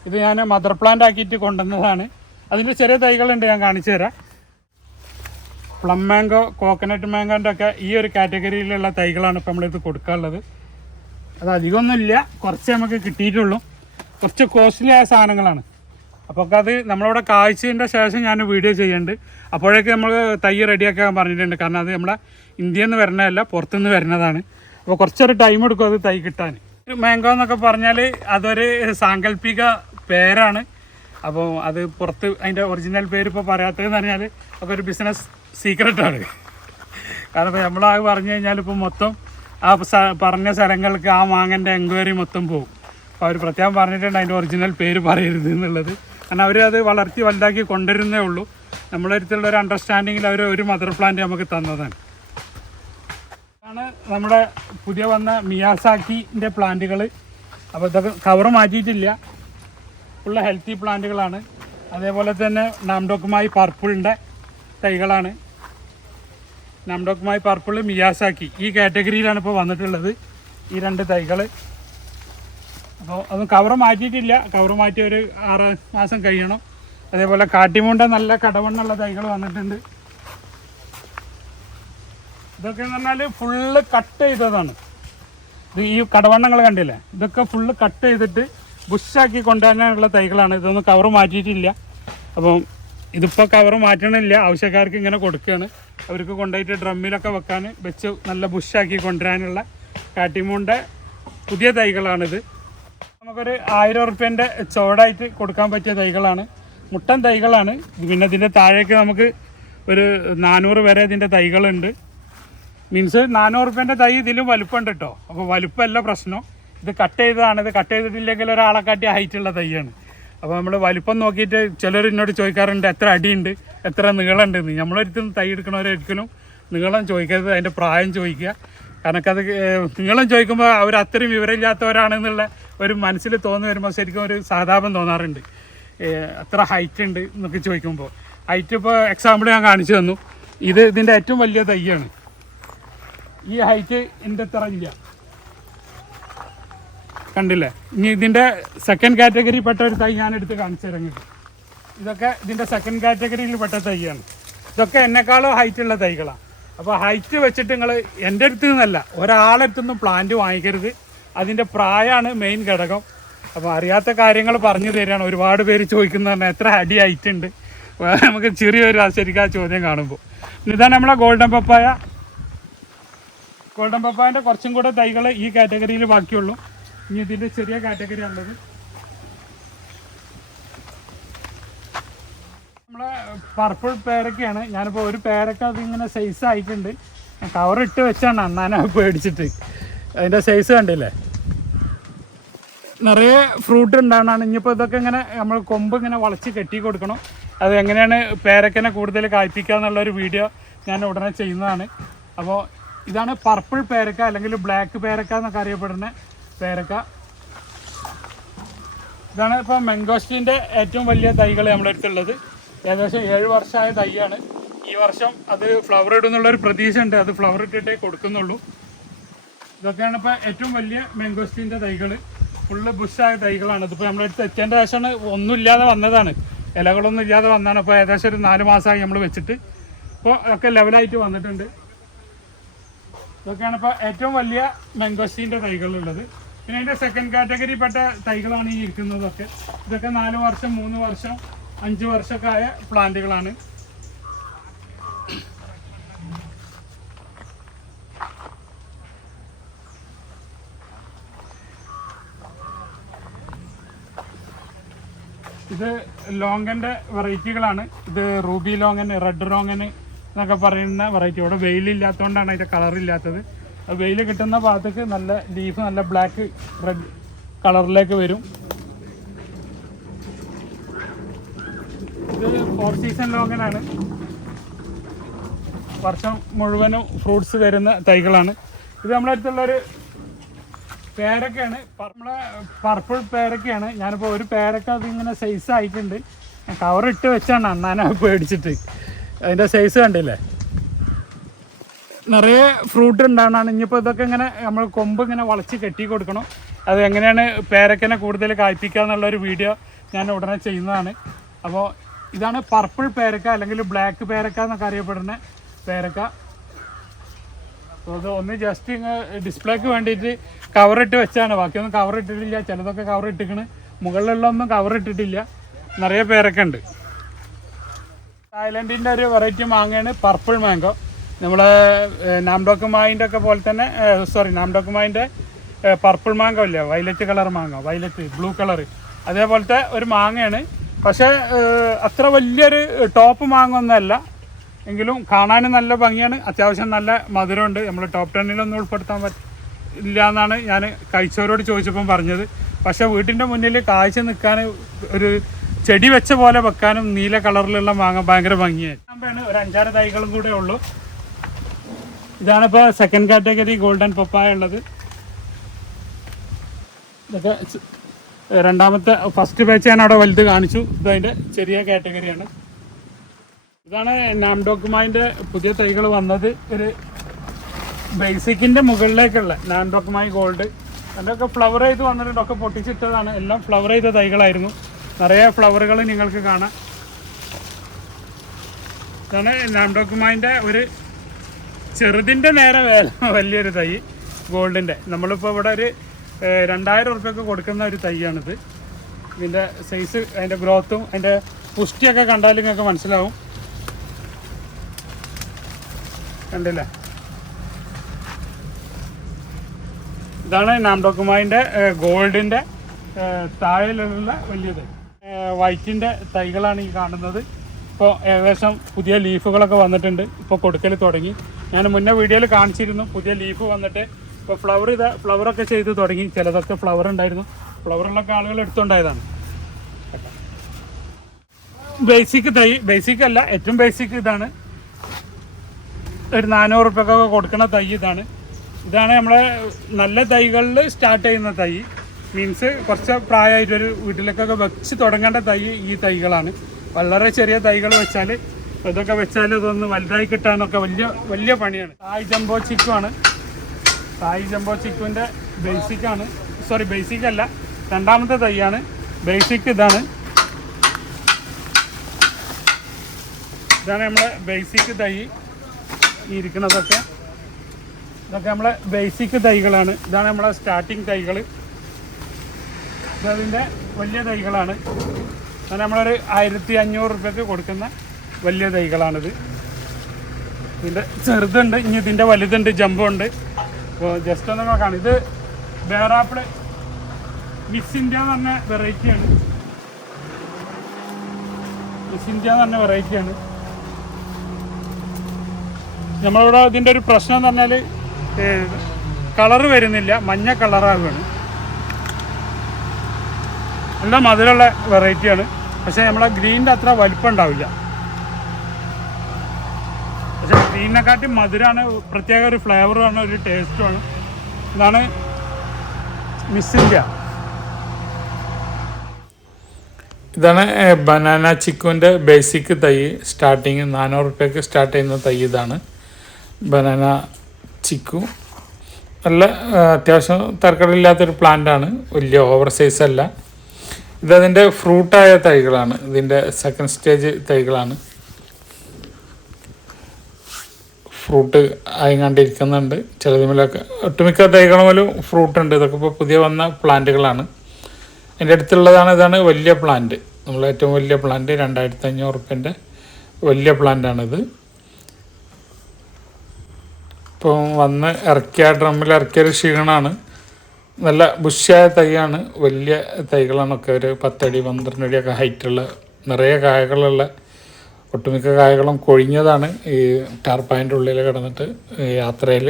ഇത് ഞാൻ മദർ പ്ലാന്റ് ആക്കിയിട്ട് കൊണ്ടുവന്നതാണ്. അതിൻ്റെ ചെറിയ തൈകളുണ്ട്, ഞാൻ കാണിച്ചു തരാം. പ്ലം മാംഗോ, കോക്കനട്ട് മാംഗോൻ്റെ ഒക്കെ ഈ ഒരു കാറ്റഗറിയിലുള്ള തൈകളാണ് ഇപ്പോൾ നമ്മളിത് കൊടുക്കാനുള്ളത്. അത് അധികമൊന്നുമില്ല, കുറച്ച് നമുക്ക് കിട്ടിയിട്ടുള്ളൂ. കുറച്ച് കോസ്റ്റ്ലി ആയ സാധനങ്ങളാണ്. അപ്പോൾ അത് നമ്മളിവിടെ കാഴ്ചയുടെ ശേഷം ഞാൻ വീഡിയോ ചെയ്യുന്നുണ്ട്. അപ്പോഴേക്ക് നമ്മൾ തൈ റെഡിയാക്കാൻ പറഞ്ഞിട്ടുണ്ട്. കാരണം അത് നമ്മളെ ഇന്ത്യയിൽ നിന്ന് വരുന്നതല്ല, പുറത്തുനിന്ന് വരുന്നതാണ്. അപ്പോൾ കുറച്ചൊരു ടൈം എടുക്കും അത് തൈ കിട്ടാൻ. മാംഗോ എന്നൊക്കെ പറഞ്ഞാൽ അതൊരു സാങ്കല്പിക പേരാണ്. അപ്പോൾ അത് പുറത്ത് അതിൻ്റെ ഒറിജിനൽ പേര് ഇപ്പോൾ പറയാത്തതെന്ന് പറഞ്ഞാൽ ഒക്കെ ഒരു ബിസിനസ് സീക്രട്ടാണ്. കാരണം ഇപ്പോൾ നമ്മളത് പറഞ്ഞു കഴിഞ്ഞാൽ ഇപ്പോൾ മൊത്തം ആ പറഞ്ഞ സ്ഥലങ്ങൾക്ക് ആ മാങ്ങൻ്റെ എൻക്വയറി മൊത്തം പോകും. അപ്പോൾ അവർ പ്രത്യേകം പറഞ്ഞിട്ടുണ്ട് അതിൻ്റെ ഒറിജിനൽ പേര് പറയരുത് എന്നുള്ളത്. കാരണം അവരത് വളർത്തി വലുതാക്കി കൊണ്ടുവരുന്നേ ഉള്ളൂ. നമ്മളെ അടുത്തുള്ള ഒരു അണ്ടർസ്റ്റാൻഡിങ്ങിൽ അവർ ഒരു മദർ പ്ലാന്റ് നമുക്ക് തന്നതാണ്. ആണ് നമ്മുടെ പുതിയ വന്ന മിയാസാക്കിൻ്റെ പ്ലാന്റുകൾ. അപ്പോൾ ഇതൊക്കെ കവർ മാറ്റിയിട്ടില്ല, ഫുള്ള് ഹെൽത്തി പ്ലാന്റുകളാണ്. അതേപോലെ തന്നെ നാംഡോക്കുമായി പർപ്പിളിൻ്റെ തൈകളാണ്. നാംഡോക്കുമായി പർപ്പിൾ, മിയാസാക്കി ഈ കാറ്റഗറിയിലാണ് ഇപ്പോൾ വന്നിട്ടുള്ളത് ഈ 2 തൈകൾ. അപ്പോൾ അത് കവർ മാറ്റിയിട്ടില്ല, കവർ മാറ്റി ഒരു 6 മാസം കഴിയണം. അതേപോലെ കാട്ടിമൂണ്ട നല്ല കടവണ്ണുള്ള തൈകൾ വന്നിട്ടുണ്ട്. ഇതൊക്കെ എന്ന് പറഞ്ഞാൽ ഫുള്ള് കട്ട് ചെയ്തതാണ്. ഇത് ഈ കടവണ്ണങ്ങൾ കണ്ടില്ലേ, ഇതൊക്കെ ഫുള്ള് കട്ട് ചെയ്തിട്ട് ബുഷാക്കി കൊണ്ടുവരാനുള്ള തൈകളാണ്. ഇതൊന്നും കവർ മാറ്റിയിട്ടില്ല. അപ്പം ഇതിപ്പോൾ കവർ മാറ്റണില്ല, ആവശ്യക്കാർക്ക് ഇങ്ങനെ കൊടുക്കുകയാണ്. അവർക്ക് കൊണ്ടുപോയിട്ട് ഡ്രമ്മിലൊക്കെ വെക്കാൻ വെച്ച് നല്ല ബുഷാക്കി കൊണ്ടുവരാനുള്ള കാട്ടിമൂണിൻ്റെ പുതിയ തൈകളാണിത്. നമുക്കൊരു 1000 റുപ്യേൻ്റെ ചോടായിട്ട് കൊടുക്കാൻ പറ്റിയ തൈകളാണ്, മുട്ടൻ തൈകളാണ്. പിന്നെ ഇതിൻ്റെ താഴേക്ക് നമുക്ക് ഒരു 400 വരെ ഇതിൻ്റെ തൈകളുണ്ട്. മീൻസ് 400 റുപ്യേൻ്റെ തൈ ഇതിലും വലുപ്പമുണ്ട് കേട്ടോ. അപ്പോൾ വലുപ്പമല്ല പ്രശ്നം, ഇത് കട്ട് ചെയ്തതാണ്. ഇത് കട്ട് ചെയ്തിട്ടില്ലെങ്കിൽ ഒരാളെ കാട്ടി ഹൈറ്റുള്ള തൈയാണ്. അപ്പോൾ നമ്മൾ വലുപ്പം നോക്കിയിട്ട് ചിലർ എന്നോട് ചോദിക്കാറുണ്ട് എത്ര അടിയുണ്ട്, എത്ര നീളമുണ്ടെന്ന്. നമ്മളൊരിക്കലും തൈ എടുക്കണവരൊരിക്കലും നീളം ചോദിക്കരുത്, അതിൻ്റെ പ്രായം ചോദിക്കുക. കാരണം അത് നീളം ചോദിക്കുമ്പോൾ അവർ അത്രയും വിവരമില്ലാത്തവരാണെന്നുള്ള ഒരു മനസ്സിൽ തോന്നി വരുമ്പോൾ ശരിക്കും ഒരു സഹതാപം തോന്നാറുണ്ട്. എത്ര ഹൈറ്റ് ഉണ്ട് എന്നൊക്കെ ചോദിക്കുമ്പോൾ. ഹൈറ്റ് ഇപ്പോൾ എക്സാമ്പിൾ ഞാൻ കാണിച്ചു തന്നു. ഇതിൻ്റെ ഏറ്റവും വലിയ തൈയാണ്. ഈ ഹൈറ്റ് എൻ്റെ അത്ര ഇല്ല, കണ്ടില്ലേ. ഇനി ഇതിൻ്റെ സെക്കൻഡ് കാറ്റഗറി പെട്ട ഒരു തൈ ഞാനെടുത്ത് കാണിച്ചു തരാം. ഇതൊക്കെ ഇതിൻ്റെ സെക്കൻഡ് കാറ്റഗറിയിൽ പെട്ട തൈയാണ്. ഇതൊക്കെ എന്നെക്കാളും ഹൈറ്റുള്ള തൈകളാണ്. അപ്പോൾ ഹൈറ്റ് വെച്ചിട്ട് നിങ്ങൾ എൻ്റെ അടുത്ത് നിന്നല്ല ഒരാളെടുത്തൊന്നും പ്ലാന്റ് വാങ്ങിക്കരുത്. അതിൻ്റെ പ്രായമാണ് മെയിൻ ഘടകം. അപ്പോൾ അറിയാത്ത കാര്യങ്ങൾ പറഞ്ഞു തരികയാണ്. ഒരുപാട് പേര് ചോദിക്കുന്നതാണ് എത്ര അടി ഹൈറ്റ് ഉണ്ട്. നമുക്ക് ചെറിയൊരു ശരിക്കും ആ ചോദ്യം കാണുമ്പോൾ. ഇതാണ് നമ്മളെ ഗോൾഡൻ പപ്പായ. ഗോൾഡൻ പപ്പായൻ്റെ കുറച്ചും കൂടെ തൈകൾ ഈ കാറ്റഗറിയിൽ ബാക്കിയുള്ളൂ. ഇനി ഇതിൻ്റെ ചെറിയ കാറ്റഗറി ഉള്ളത് നമ്മളെ പർപ്പിൾ പേരക്കയാണ്. ഞാനിപ്പോൾ ഒരു പേരക്ക അതിങ്ങനെ സൈസ് ആയിട്ടുണ്ട്. കവറിട്ട് വെച്ചാണ് അണ്ണാനെ പേടിച്ചിട്ട്. അതിൻ്റെ സൈസ് കണ്ടില്ലേ, നിറയെ ഫ്രൂട്ട് ഉണ്ടാണ്. ഇനിയിപ്പോൾ ഇതൊക്കെ ഇങ്ങനെ നമ്മൾ കൊമ്പ് ഇങ്ങനെ വളച്ച് കെട്ടി കൊടുക്കണം. അത് എങ്ങനെയാണ് പേരക്കനെ കൂടുതൽ കായ്പ്പിക്കുക എന്നുള്ളൊരു വീഡിയോ ഞാൻ ഉടനെ ചെയ്യുന്നതാണ്. അപ്പോൾ ഇതാണ് പർപ്പിൾ പേരക്ക അല്ലെങ്കിൽ ബ്ലാക്ക് പേരക്ക എന്നൊക്കെ അറിയപ്പെടുന്ന പേരക്ക. ഇതാണ് ഇപ്പോൾ മെങ്കോസ്റ്റിൻ്റെ ഏറ്റവും വലിയ തൈകൾ നമ്മുടെ അടുത്തുള്ളത്. ഏകദേശം 7 വർഷമായ തൈയാണ്. ഈ വർഷം അത് ഫ്ലവർ ഇടുന്നുള്ളൊരു പ്രതീക്ഷ ഉണ്ട്. അത് ഫ്ലവർ ഇട്ടിട്ടേ കൊടുക്കുന്നുള്ളൂ. ഇതൊക്കെയാണ് ഇപ്പോൾ ഏറ്റവും വലിയ മെങ്കോസ്റ്റിൻ്റെ തൈകൾ. ഫുള്ള് ബുഷായ തൈകളാണ്. ഇതിപ്പോൾ നമ്മളെടുത്ത് എത്തേണ്ട ശേഷമാണ് ഒന്നുമില്ലാതെ വന്നതാണ്, ഇലകളൊന്നും ഇല്ലാതെ വന്നതാണ്. ഇപ്പോൾ ഏകദേശം ഒരു 4 മാസമായി നമ്മൾ വെച്ചിട്ട് ഇപ്പോൾ ഒക്കെ ലെവലായിട്ട് വന്നിട്ടുണ്ട്. ഇതൊക്കെയാണ് ഇപ്പോൾ ഏറ്റവും വലിയ മാംഗോസ്റ്റീൻ്റെ തൈകളുള്ളത്. പിന്നെ അതിൻ്റെ സെക്കൻഡ് കാറ്റഗറിപ്പെട്ട തൈകളാണ് ഈ ഇരിക്കുന്നതൊക്കെ. ഇതൊക്കെ 4 വർഷം 3 വർഷം 5 വർഷമൊക്കെ ആയ പ്ലാന്റുകളാണ്. ഇത് ലോങ്ങൻ്റെ വെറൈറ്റികളാണ്. ഇത് റൂബി ലോങ്ങൻ, റെഡ് ലോങ്ങൻ എന്നൊക്കെ പറയുന്ന വെറൈറ്റി. ഇവിടെ വെയിലില്ലാത്തതുകൊണ്ടാണ് അതിൻ്റെ കളറില്ലാത്തത്. വെയിൽ കിട്ടുന്ന ഭാഗത്തേക്ക് നല്ല ലീഫ് നല്ല ബ്ലാക്ക് റെഡ് കളറിലേക്ക് വരും. ഇത് 4 സീസൺ ലോങ്ങനാണ്. വർഷം മുഴുവനും ഫ്രൂട്ട്സ് വരുന്ന തൈകളാണ്. ഇത് നമ്മുടെ അടുത്തുള്ളൊരു പേരക്കയാണ്, നമ്മളെ പർപ്പിൾ പേരക്കയാണ്. ഞാനിപ്പോൾ ഒരു പേരക്ക അതിങ്ങനെ സൈസ് ആയിട്ടുണ്ട്. കവറിട്ട് വെച്ചാണ് അണ്ണാനെ പേടിച്ചിട്ട്. അതിൻ്റെ സൈസ് കണ്ടില്ലേ, നിറയെ ഫ്രൂട്ട് ഉണ്ടാവണമാണ്. ഇനിയിപ്പോൾ ഇതൊക്കെ ഇങ്ങനെ നമ്മൾ കൊമ്പ് ഇങ്ങനെ വളച്ച് കെട്ടി കൊടുക്കണം. അത് എങ്ങനെയാണ് പേരക്കനെ കൂടുതൽ കായ്പ്പിക്കുക എന്നുള്ളൊരു വീഡിയോ ഞാൻ ഉടനെ ചെയ്യുന്നതാണ്. അപ്പോൾ ഇതാണ് പർപ്പിൾ പേരക്ക അല്ലെങ്കിൽ ബ്ലാക്ക് പേരക്ക എന്നൊക്കെ അറിയപ്പെടുന്ന പേരക്ക. അപ്പോൾ അത് ഒന്ന് ജസ്റ്റ് ഡിസ്പ്ലേക്ക് വേണ്ടിയിട്ട് കവറിട്ട് വെച്ചാണ്, ബാക്കിയൊന്നും കവർ ഇട്ടിട്ടില്ല. ചിലതൊക്കെ കവർ ഇട്ടിക്കണ്, മുകളിലുള്ളൊന്നും കവർ ഇട്ടിട്ടില്ല. നിറയെ പേരക്ക ഉണ്ട്. തായ്ലൻഡിൻ്റെ ഒരു വെറൈറ്റി മാങ്ങയാണ് പർപ്പിൾ മാംഗോ. നമ്മളെ നാംഡോക്കുമായിൻ്റെ ഒക്കെ പോലെ തന്നെ, നാംഡോക്കുമായിൻ്റെ പർപ്പിൾ മാംഗോ ഇല്ല, വയലറ്റ് കളർ മാങ്ങ, വയലറ്റ് ബ്ലൂ കളർ, അതേപോലത്തെ ഒരു മാങ്ങയാണ്. പക്ഷേ അത്ര വലിയൊരു ടോപ്പ് മാങ്ങ ഒന്നുമല്ല, എങ്കിലും കാണാനും നല്ല ഭംഗിയാണ്. അത്യാവശ്യം നല്ല മധുരമുണ്ട്. നമ്മൾ ടോപ്പ് 10 ഉൾപ്പെടുത്താൻ ഇല്ല എന്നാണ് ഞാൻ കഴിച്ചവരോട് ചോദിച്ചപ്പം പറഞ്ഞത്. പക്ഷേ വീട്ടിൻ്റെ മുന്നിൽ കാഴ്ച നിൽക്കാൻ ഒരു ചെടി വെച്ച പോലെ വെക്കാനും നീല കളറിലുള്ള മാങ്ങ ഭയങ്കര ഭംഗിയായി. ഒരു 5-6 തൈകളും കൂടെ ഉള്ളൂ. ഇതാണിപ്പോൾ സെക്കൻഡ് കാറ്റഗറി ഗോൾഡൻ പപ്പായ ഉള്ളത്. ഇതൊക്കെ രണ്ടാമത്തെ ഫസ്റ്റ് ബാച്ച് ഞാൻ അവിടെ വലുത് കാണിച്ചു. ഇതതിൻ്റെ ചെറിയ കാറ്റഗറിയാണ്. ഇതാണ് നാംഡോക്കുമായിൻ്റെ പുതിയ തൈകൾ വന്നത്. ഒരു ബേസിക്കിൻ്റെ മുകളിലേക്കുള്ള നാംഡോക്കുമായി ഗോൾഡ്. അതിൻ്റെയൊക്കെ ഫ്ലവർ ചെയ്ത് വന്നിട്ടുണ്ട്, ഒക്കെ പൊട്ടിച്ചിട്ടതാണ്. എല്ലാം ഫ്ലവർ ചെയ്ത തൈകളായിരുന്നു. നിറയെ ഫ്ലവറുകൾ നിങ്ങൾക്ക് കാണാം. ഇതാണ് നാംഡോക്കുമായിൻ്റെ ഒരു ചെറുതിൻ്റെ നേരെ വലിയൊരു തൈ ഗോൾഡിൻ്റെ. നമ്മളിപ്പോൾ ഇവിടെ ഒരു 2000 ഉറുപ്പ്യക്ക് കൊടുക്കുന്ന ഒരു തൈയാണിത്. ഇതിൻ്റെ സൈസ്, അതിൻ്റെ ഗ്രോത്തും അതിൻ്റെ പുഷ്ടിയൊക്കെ കണ്ടാൽ നിങ്ങൾക്ക് മനസ്സിലാവും. കണ്ടില്ലേ, ഇതാണ് നാംഡോക്കുമായിൻ്റെ ഗോൾഡിൻ്റെ താഴെയിലുള്ള വലിയ തൈ. വൈറ്റിൻ്റെ തൈകളാണ് ഈ കാണുന്നത്. ഇപ്പോൾ ഏകദേശം പുതിയ ലീഫുകളൊക്കെ വന്നിട്ടുണ്ട്. ഇപ്പോൾ കൊടുക്കൽ തുടങ്ങി. ഞാൻ മുന്നേ വീഡിയോയിൽ കാണിച്ചിരുന്നു. പുതിയ ലീഫ് വന്നിട്ട് ഇപ്പോൾ ഫ്ലവറൊക്കെ ചെയ്ത് തുടങ്ങി. ചിലതൊക്കെ ഫ്ലവർ ഉണ്ടായിരുന്നു. ഫ്ലവറുള്ളൊക്കെ ആളുകൾ എടുത്തുണ്ടായതാണ്. ബേസിക് തൈ, ബേസിക് അല്ല, ഏറ്റവും ബേസിക് ഇതാണ്. ഒരു 400 ഉറുപ്പ്യക്കൊക്കെ കൊടുക്കുന്ന തൈ ഇതാണ്. ഇതാണ് നമ്മളെ നല്ല തൈകളിൽ സ്റ്റാർട്ട് ചെയ്യുന്ന തൈ. മീൻസ് കുറച്ച് പ്രായമായിട്ടൊരു വീട്ടിലേക്കൊക്കെ വെച്ച് തുടങ്ങേണ്ട തൈ ഈ തൈകളാണ്. വളരെ ചെറിയ തൈകൾ വെച്ചാൽ, ഇതൊക്കെ വെച്ചാൽ ഇതൊന്ന് വലുതായി കിട്ടാനൊക്കെ വലിയ പണിയാണ്. തായ് ജംബോ ചിക്കുവാണ്. തായ് ജംബോ ചിക്കുവിൻ്റെ ബേസിക്കാണ്. ബേസിക് അല്ല, രണ്ടാമത്തെ തൈയാണ്. ബേസിക് ഇതാണ്. ഇതാണ് നമ്മളെ ബേസിക് തൈ. ഈ ഇരിക്കുന്നതൊക്കെ ഇതൊക്കെ നമ്മളെ ബേസിക് തൈകളാണ്. ഇതാണ് നമ്മളെ സ്റ്റാർട്ടിങ് തൈകൾ. ഇതതിൻ്റെ വലിയ തൈകളാണ്. അത് നമ്മളൊരു 1500 ഉറുപ്പ്യക്ക് കൊടുക്കുന്ന വലിയ തൈകളാണിത്. ഇതിൻ്റെ ചെറുതുണ്ട്, ഇനി ഇതിൻ്റെ വലുതുണ്ട്, ജംബോ ഉണ്ട്. അപ്പോൾ ജസ്റ്റ് ഒന്ന് നോക്കാം. ഇത് ബേറാപ്പിള് മിസ് ഇന്ത്യ എന്ന് പറഞ്ഞ വെറൈറ്റിയാണ്. മിസ് ഇന്ത്യ എന്ന് പറഞ്ഞ വെറൈറ്റിയാണ്. നമ്മളിവിടെ ഇതിൻ്റെ ഒരു പ്രശ്നം എന്ന് പറഞ്ഞാൽ കളറ് വരുന്നില്ല, മഞ്ഞ കളറാവുകയാണ്. നല്ല മധുരമുള്ള വെറൈറ്റിയാണ്. പക്ഷേ നമ്മളെ ഗ്രീനിൻ്റെ അത്ര വലിപ്പം ഉണ്ടാവില്ല. പക്ഷേ ഗ്രീനിനെക്കാട്ടി മധുരമാണ്, പ്രത്യേക ഒരു ഫ്ലേവറാണ്, ഒരു ടേസ്റ്റുമാണ്. ഇതാണ് മിസ് ഇന്ത്യ. ഇതാണ് ബനാന ചിക്കുവിൻ്റെ ബേസിക് തൈ. സ്റ്റാർട്ടിങ് 400 ഉറുപ്പ്യക്ക് സ്റ്റാർട്ട് ചെയ്യുന്ന തൈ ഇതാണ് ബനാന ചിക്കു. നല്ല അത്യാവശ്യം തരക്കേടില്ലാത്തൊരു പ്ലാന്റാണ്, വലിയ ഓവർ സൈസ് അല്ല. ഇതതിൻ്റെ ഫ്രൂട്ടായ തൈകളാണ്, ഇതിൻ്റെ സെക്കൻഡ് സ്റ്റേജ് തൈകളാണ്. ഫ്രൂട്ട് ആയിക്കൊണ്ടിരിക്കുന്നുണ്ട് ചിലതുമേലൊക്കെ. ഒട്ടുമിക്ക തൈകളുമേലും ഫ്രൂട്ടുണ്ട്. ഇതൊക്കെ ഇപ്പോൾ പുതിയ വന്ന പ്ലാന്റുകളാണ്. എൻ്റെ അടുത്തുള്ളതാണ്. ഇതാണ് വലിയ പ്ലാന്റ്, നമ്മൾ ഏറ്റവും വലിയ പ്ലാന്റ്. 2500 റുപ്യൻ്റെ വലിയ പ്ലാന്റാണിത്. ഇപ്പോൾ വന്ന് ഇറക്കിയ ഡ്രമ്മിൽ ഇറക്കിയൊരു ക്ഷീണമാണ്. നല്ല ബുഷിയായ തൈയാണ്, വലിയ തൈകളാണൊക്കെ. ഒരു 10 അടി 12 അടിയൊക്കെ ഹൈറ്റുള്ള, നിറയെ കായകളുള്ള, ഒട്ടുമിക്ക കായകളും കൊഴിഞ്ഞതാണ് ഈ ടാർപ്പായിൻ്റെ ഉള്ളിൽ കിടന്നിട്ട് യാത്രയിൽ.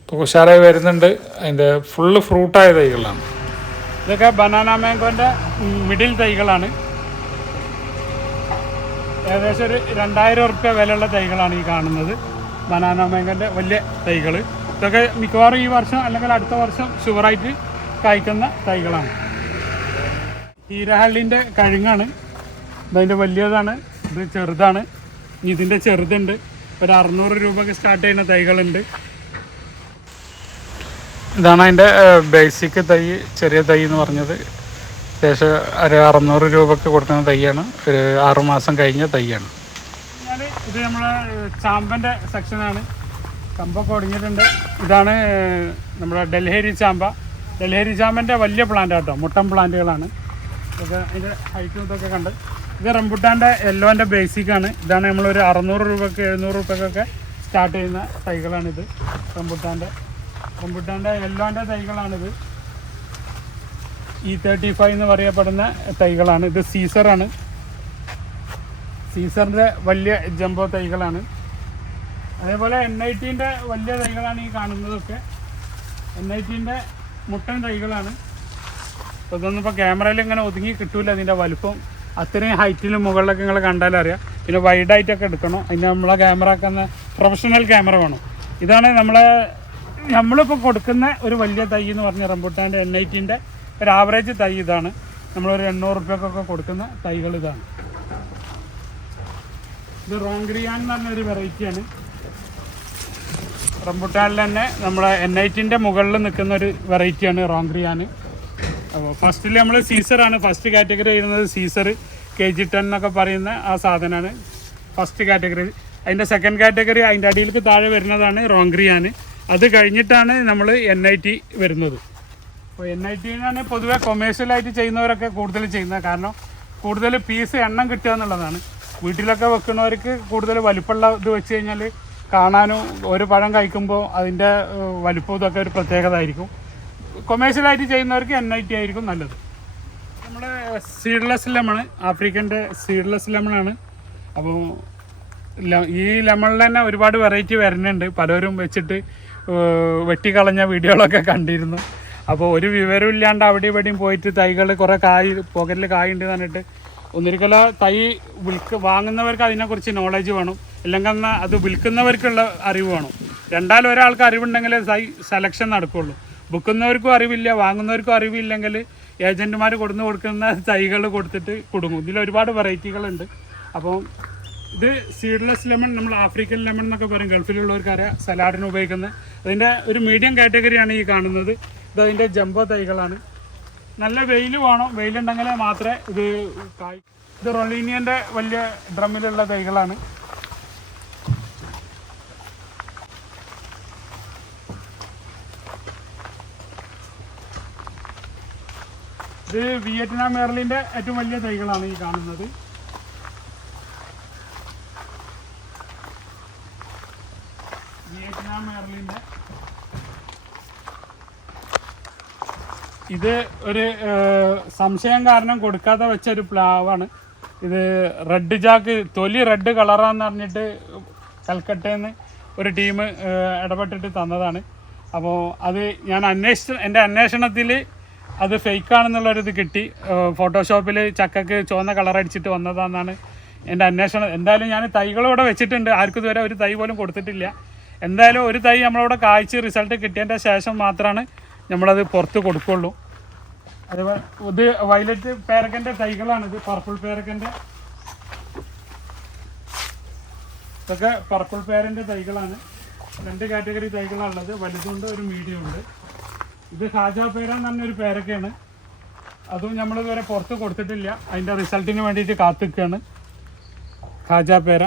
ഇപ്പോൾ ഉഷാറായി വരുന്നുണ്ട്. അതിൻ്റെ ഫുള്ള് ഫ്രൂട്ടായ തൈകളാണ്. ഇതൊക്കെ ബനാന മാംഗോൻ്റെ മിഡിൽ തൈകളാണ്. ഏകദേശം ഒരു 2000 റുപ്യ വിലയുള്ള തൈകളാണ് ഈ കാണുന്നത്, ബനാന മാംഗോൻ്റെ വലിയ തൈകൾ. ഇതൊക്കെ മിക്കവാറും ഈ വർഷം അല്ലെങ്കിൽ അടുത്ത വർഷം ഷുവറായിട്ട് കായ്ക്കുന്ന തൈകളാണ്. ഹീരഹള്ളിൻ്റെ കഴുങ്ങാണ്. ഇതതിൻ്റെ വലിയതാണ്, ഇത് ചെറുതാണ്. ഇതിൻ്റെ ചെറുതുണ്ട്. ഒരു 600 രൂപയ്ക്ക് സ്റ്റാർട്ട് ചെയ്യുന്ന തൈകളുണ്ട്. ഇതാണ് അതിൻ്റെ ബേസിക് തൈ, ചെറിയ തൈ എന്ന് പറഞ്ഞത്. ഏകദേശം ഒരു 600 രൂപയ്ക്ക് കൊടുക്കുന്ന തൈയാണ്. ഒരു 6 മാസം കഴിഞ്ഞ തൈയാണ്. ഇത് നമ്മളെ ചാമ്പൻ്റെ സെക്ഷനാണ്. കമ്പൊക്കെ ഒടിഞ്ഞിട്ടുണ്ട്. ഇതാണ് നമ്മുടെ ഡൽഹേരി ചാമ്പ. ഡൽഹേരി ചാമ്പൻ്റെ വലിയ പ്ലാന്റ് ആട്ടോ, മുട്ടൻ പ്ലാന്റുകളാണ്. ഇതൊക്കെ അതിൻ്റെ ഹൈറ്റും ഇതൊക്കെ കണ്ട്. ഇത് റംബുട്ടാൻ്റെ യെല്ലോൻ്റെ ബേസിക്കാണ്. ഇതാണ് നമ്മളൊരു 600 രൂപയ്ക്ക് 700 രൂപയ്ക്കൊക്കെ സ്റ്റാർട്ട് ചെയ്യുന്ന തൈകളാണിത്. റംബുട്ടാൻ്റെ യെല്ലോൻ്റെ തൈകളാണിത്. E35 എന്ന് പറയപ്പെടുന്ന തൈകളാണ്. ഇത് സീസറാണ്. സീസറിൻ്റെ വലിയ ജംബോ തൈകളാണ്. അതേപോലെ NITൻ്റെ വലിയ തൈകളാണ് ഈ കാണുന്നതൊക്കെ. NITൻ്റെ മുട്ടൻ തൈകളാണ്. അപ്പോൾ ഇതൊന്നും ഇപ്പോൾ ക്യാമറയിൽ ഇങ്ങനെ ഒതുങ്ങി കിട്ടൂല. അതിൻ്റെ വലുപ്പം അത്രയും ഹൈറ്റിലും മുകളിലൊക്കെ നിങ്ങൾ കണ്ടാലറിയാം. പിന്നെ വൈഡായിട്ടൊക്കെ എടുക്കണം. അതിന് നമ്മളെ ക്യാമറ ഒക്കെ പ്രൊഫഷണൽ ക്യാമറ വേണം. ഇതാണ് നമ്മളിപ്പോൾ കൊടുക്കുന്ന ഒരു വലിയ തൈ എന്ന് പറഞ്ഞ റംബുട്ടാൻ്റെ NITൻ്റെ ഒരു ആവറേജ് തൈ ഇതാണ്. നമ്മളൊരു 800 റുപ്യക്കൊക്കെ കൊടുക്കുന്ന തൈകൾ ഇതാണ്. ഇത് റോങ്ക്രിയാൻ എന്ന് പറഞ്ഞൊരു വെറൈറ്റിയാണ്. റംബുട്ടാനിൽ തന്നെ നമ്മളെ NITൻ്റെ മുകളിൽ നിൽക്കുന്ന ഒരു വെറൈറ്റിയാണ് റോങ്ക്രിയാൻ. അപ്പോൾ ഫസ്റ്റിൽ നമ്മൾ സീസറാണ് ഫസ്റ്റ് കാറ്റഗറി ചെയ്യുന്നത്. സീസർ KG10 എന്നൊക്കെ പറയുന്ന ആ സാധനമാണ് ഫസ്റ്റ് കാറ്റഗറി. അതിൻ്റെ സെക്കൻഡ് കാറ്റഗറി അതിൻ്റെ അടിയിലേക്ക് താഴെ വരുന്നതാണ് റോങ്ക്രിയാൻ. അത് കഴിഞ്ഞിട്ടാണ് നമ്മൾ NIT വരുന്നത്. അപ്പോൾ NITനാണ് പൊതുവെ കൊമേഴ്ഷ്യലായിട്ട് ചെയ്യുന്നവരൊക്കെ കൂടുതൽ ചെയ്യുന്നത്. കാരണം കൂടുതൽ പീസ് എണ്ണം കിട്ടുക എന്നുള്ളതാണ്. വീട്ടിലൊക്കെ വെക്കുന്നവർക്ക് കൂടുതൽ വലിപ്പമുള്ള ഇത് വെച്ച് കഴിഞ്ഞാൽ കാണാനും ഒരു പഴം കഴിക്കുമ്പോൾ അതിൻ്റെ വലിപ്പം ഇതൊക്കെ ഒരു പ്രത്യേകത ആയിരിക്കും. കൊമേഴ്ഷ്യലായിട്ട് ചെയ്യുന്നവർക്ക് NIT ആയിരിക്കും നല്ലത്. നമ്മുടെ സീഡ്ലെസ് ലെമൺ, ആഫ്രിക്കൻ്റെ സീഡ്ലെസ് ലെമണാണ്. അപ്പോൾ ഈ ലെമണിൽ തന്നെ ഒരുപാട് വെറൈറ്റി വരുന്നുണ്ട്. പലരും വെച്ചിട്ട് വെട്ടിക്കളഞ്ഞ വീഡിയോകളൊക്കെ കണ്ടിരുന്നു. അപ്പോൾ ഒരു വിവരം ഇല്ലാണ്ട് അവിടെ ഇവിടെയും പോയിട്ട് തൈകൾ കുറേ പോക്കറ്റിൽ കായുണ്ട് പറഞ്ഞിട്ട് ഒന്നിരിക്കല തൈ വാങ്ങുന്നവർക്ക് അതിനെക്കുറിച്ച് നോളജ് വേണം, അല്ലെങ്കിൽ അത് വിൽക്കുന്നവർക്കുള്ള അറിവ് വേണം. രണ്ടാലും ഒരാൾക്ക് അറിവുണ്ടെങ്കിലേ തൈ സെലക്ഷൻ നടക്കുകയുള്ളൂ. വിൽക്കുന്നവർക്കും അറിവില്ല, വാങ്ങുന്നവർക്കും അറിവില്ലെങ്കിൽ ഏജൻറ്റുമാർ കൊടുക്കുന്ന തൈകൾ കൊടുത്തിട്ട് കൊടുക്കും. ഇതിൽ ഒരുപാട് വെറൈറ്റികളുണ്ട്. അപ്പോൾ ഇത് സീഡ്ലെസ് ലെമൺ, നമ്മൾ ആഫ്രിക്കൻ ലെമൺ എന്നൊക്കെ പറയും, ഗൾഫിലുള്ളവർക്കറിയാം, സലാഡിന് ഉപയോഗിക്കുന്നത്. അതിൻ്റെ ഒരു മീഡിയം കാറ്റഗറിയാണ് ഈ കാണുന്നത്. ഇതതിൻ്റെ ജംബോ തൈകളാണ്. നല്ല വെയിൽ വേണം, വെയിലുണ്ടെങ്കിൽ മാത്രമേ ഇത് കായ്. ഇത് റൊളീനിയൻ്റെ വലിയ ഡ്രമ്മിലുള്ള തൈകളാണ്. ഇത് വിയറ്റ്നാം മെർലിൻ്റെ ഏറ്റവും വലിയ തൈകളാണ് ഈ കാണുന്നത്. വിയറ്റ്നാം മെർലിൻ്റെ ഇത് ഒരു സംശയം കാരണം കൊടുക്കാതെ വെച്ച ഒരു പ്ലാവാണ്. ഇത് റെഡ് ജാക്ക്, തൊലി റെഡ് കളറാന്ന് പറഞ്ഞിട്ട് കൽക്കട്ടയിൽ നിന്ന് ഒരു ടീം ഇടപെട്ടിട്ട് തന്നതാണ്. അപ്പോൾ അത് ഞാൻ എൻ്റെ അന്വേഷണത്തിൽ അത് ഫേക്കാണെന്നുള്ളൊരിത് കിട്ടി. ഫോട്ടോഷോപ്പിൽ ചക്കക്ക് ചുവന്ന കളറടിച്ചിട്ട് വന്നതാണെന്നാണ് എൻ്റെ അന്വേഷണം. എന്തായാലും ഞാൻ തൈകളോടെ വെച്ചിട്ടുണ്ട്, ആർക്കും ഇതുവരെ ഒരു തൈ പോലും കൊടുത്തിട്ടില്ല. എന്തായാലും ഒരു തൈ നമ്മളവിടെ കായ്ച്ച് റിസൾട്ട് കിട്ടിയതിൻ്റെ ശേഷം മാത്രമാണ് നമ്മളത് പുറത്ത് കൊടുക്കുള്ളൂ. അതേപോലെ ഇത് വയലറ്റ് പേരക്കൻ്റെ തൈകളാണിത്, പർപ്പിൾ പേരക്കൻ്റെ. ഇതൊക്കെ പർപ്പിൾ പേരൻ്റെ തൈകളാണ്. 2 കാറ്റഗറി തൈകളാണുള്ളത്, വലുതുണ്ട് ഒരു മീഡിയം ഉണ്ട്. ഇത് ഖാജാപേര എന്ന് പറഞ്ഞൊരു പേരൊക്കെയാണ്. അതും നമ്മളിതുവരെ പുറത്ത് കൊടുത്തിട്ടില്ല, അതിൻ്റെ റിസൾട്ടിന് വേണ്ടിയിട്ട് കാത്തിക്കുകയാണ്. ഖാജാപേര,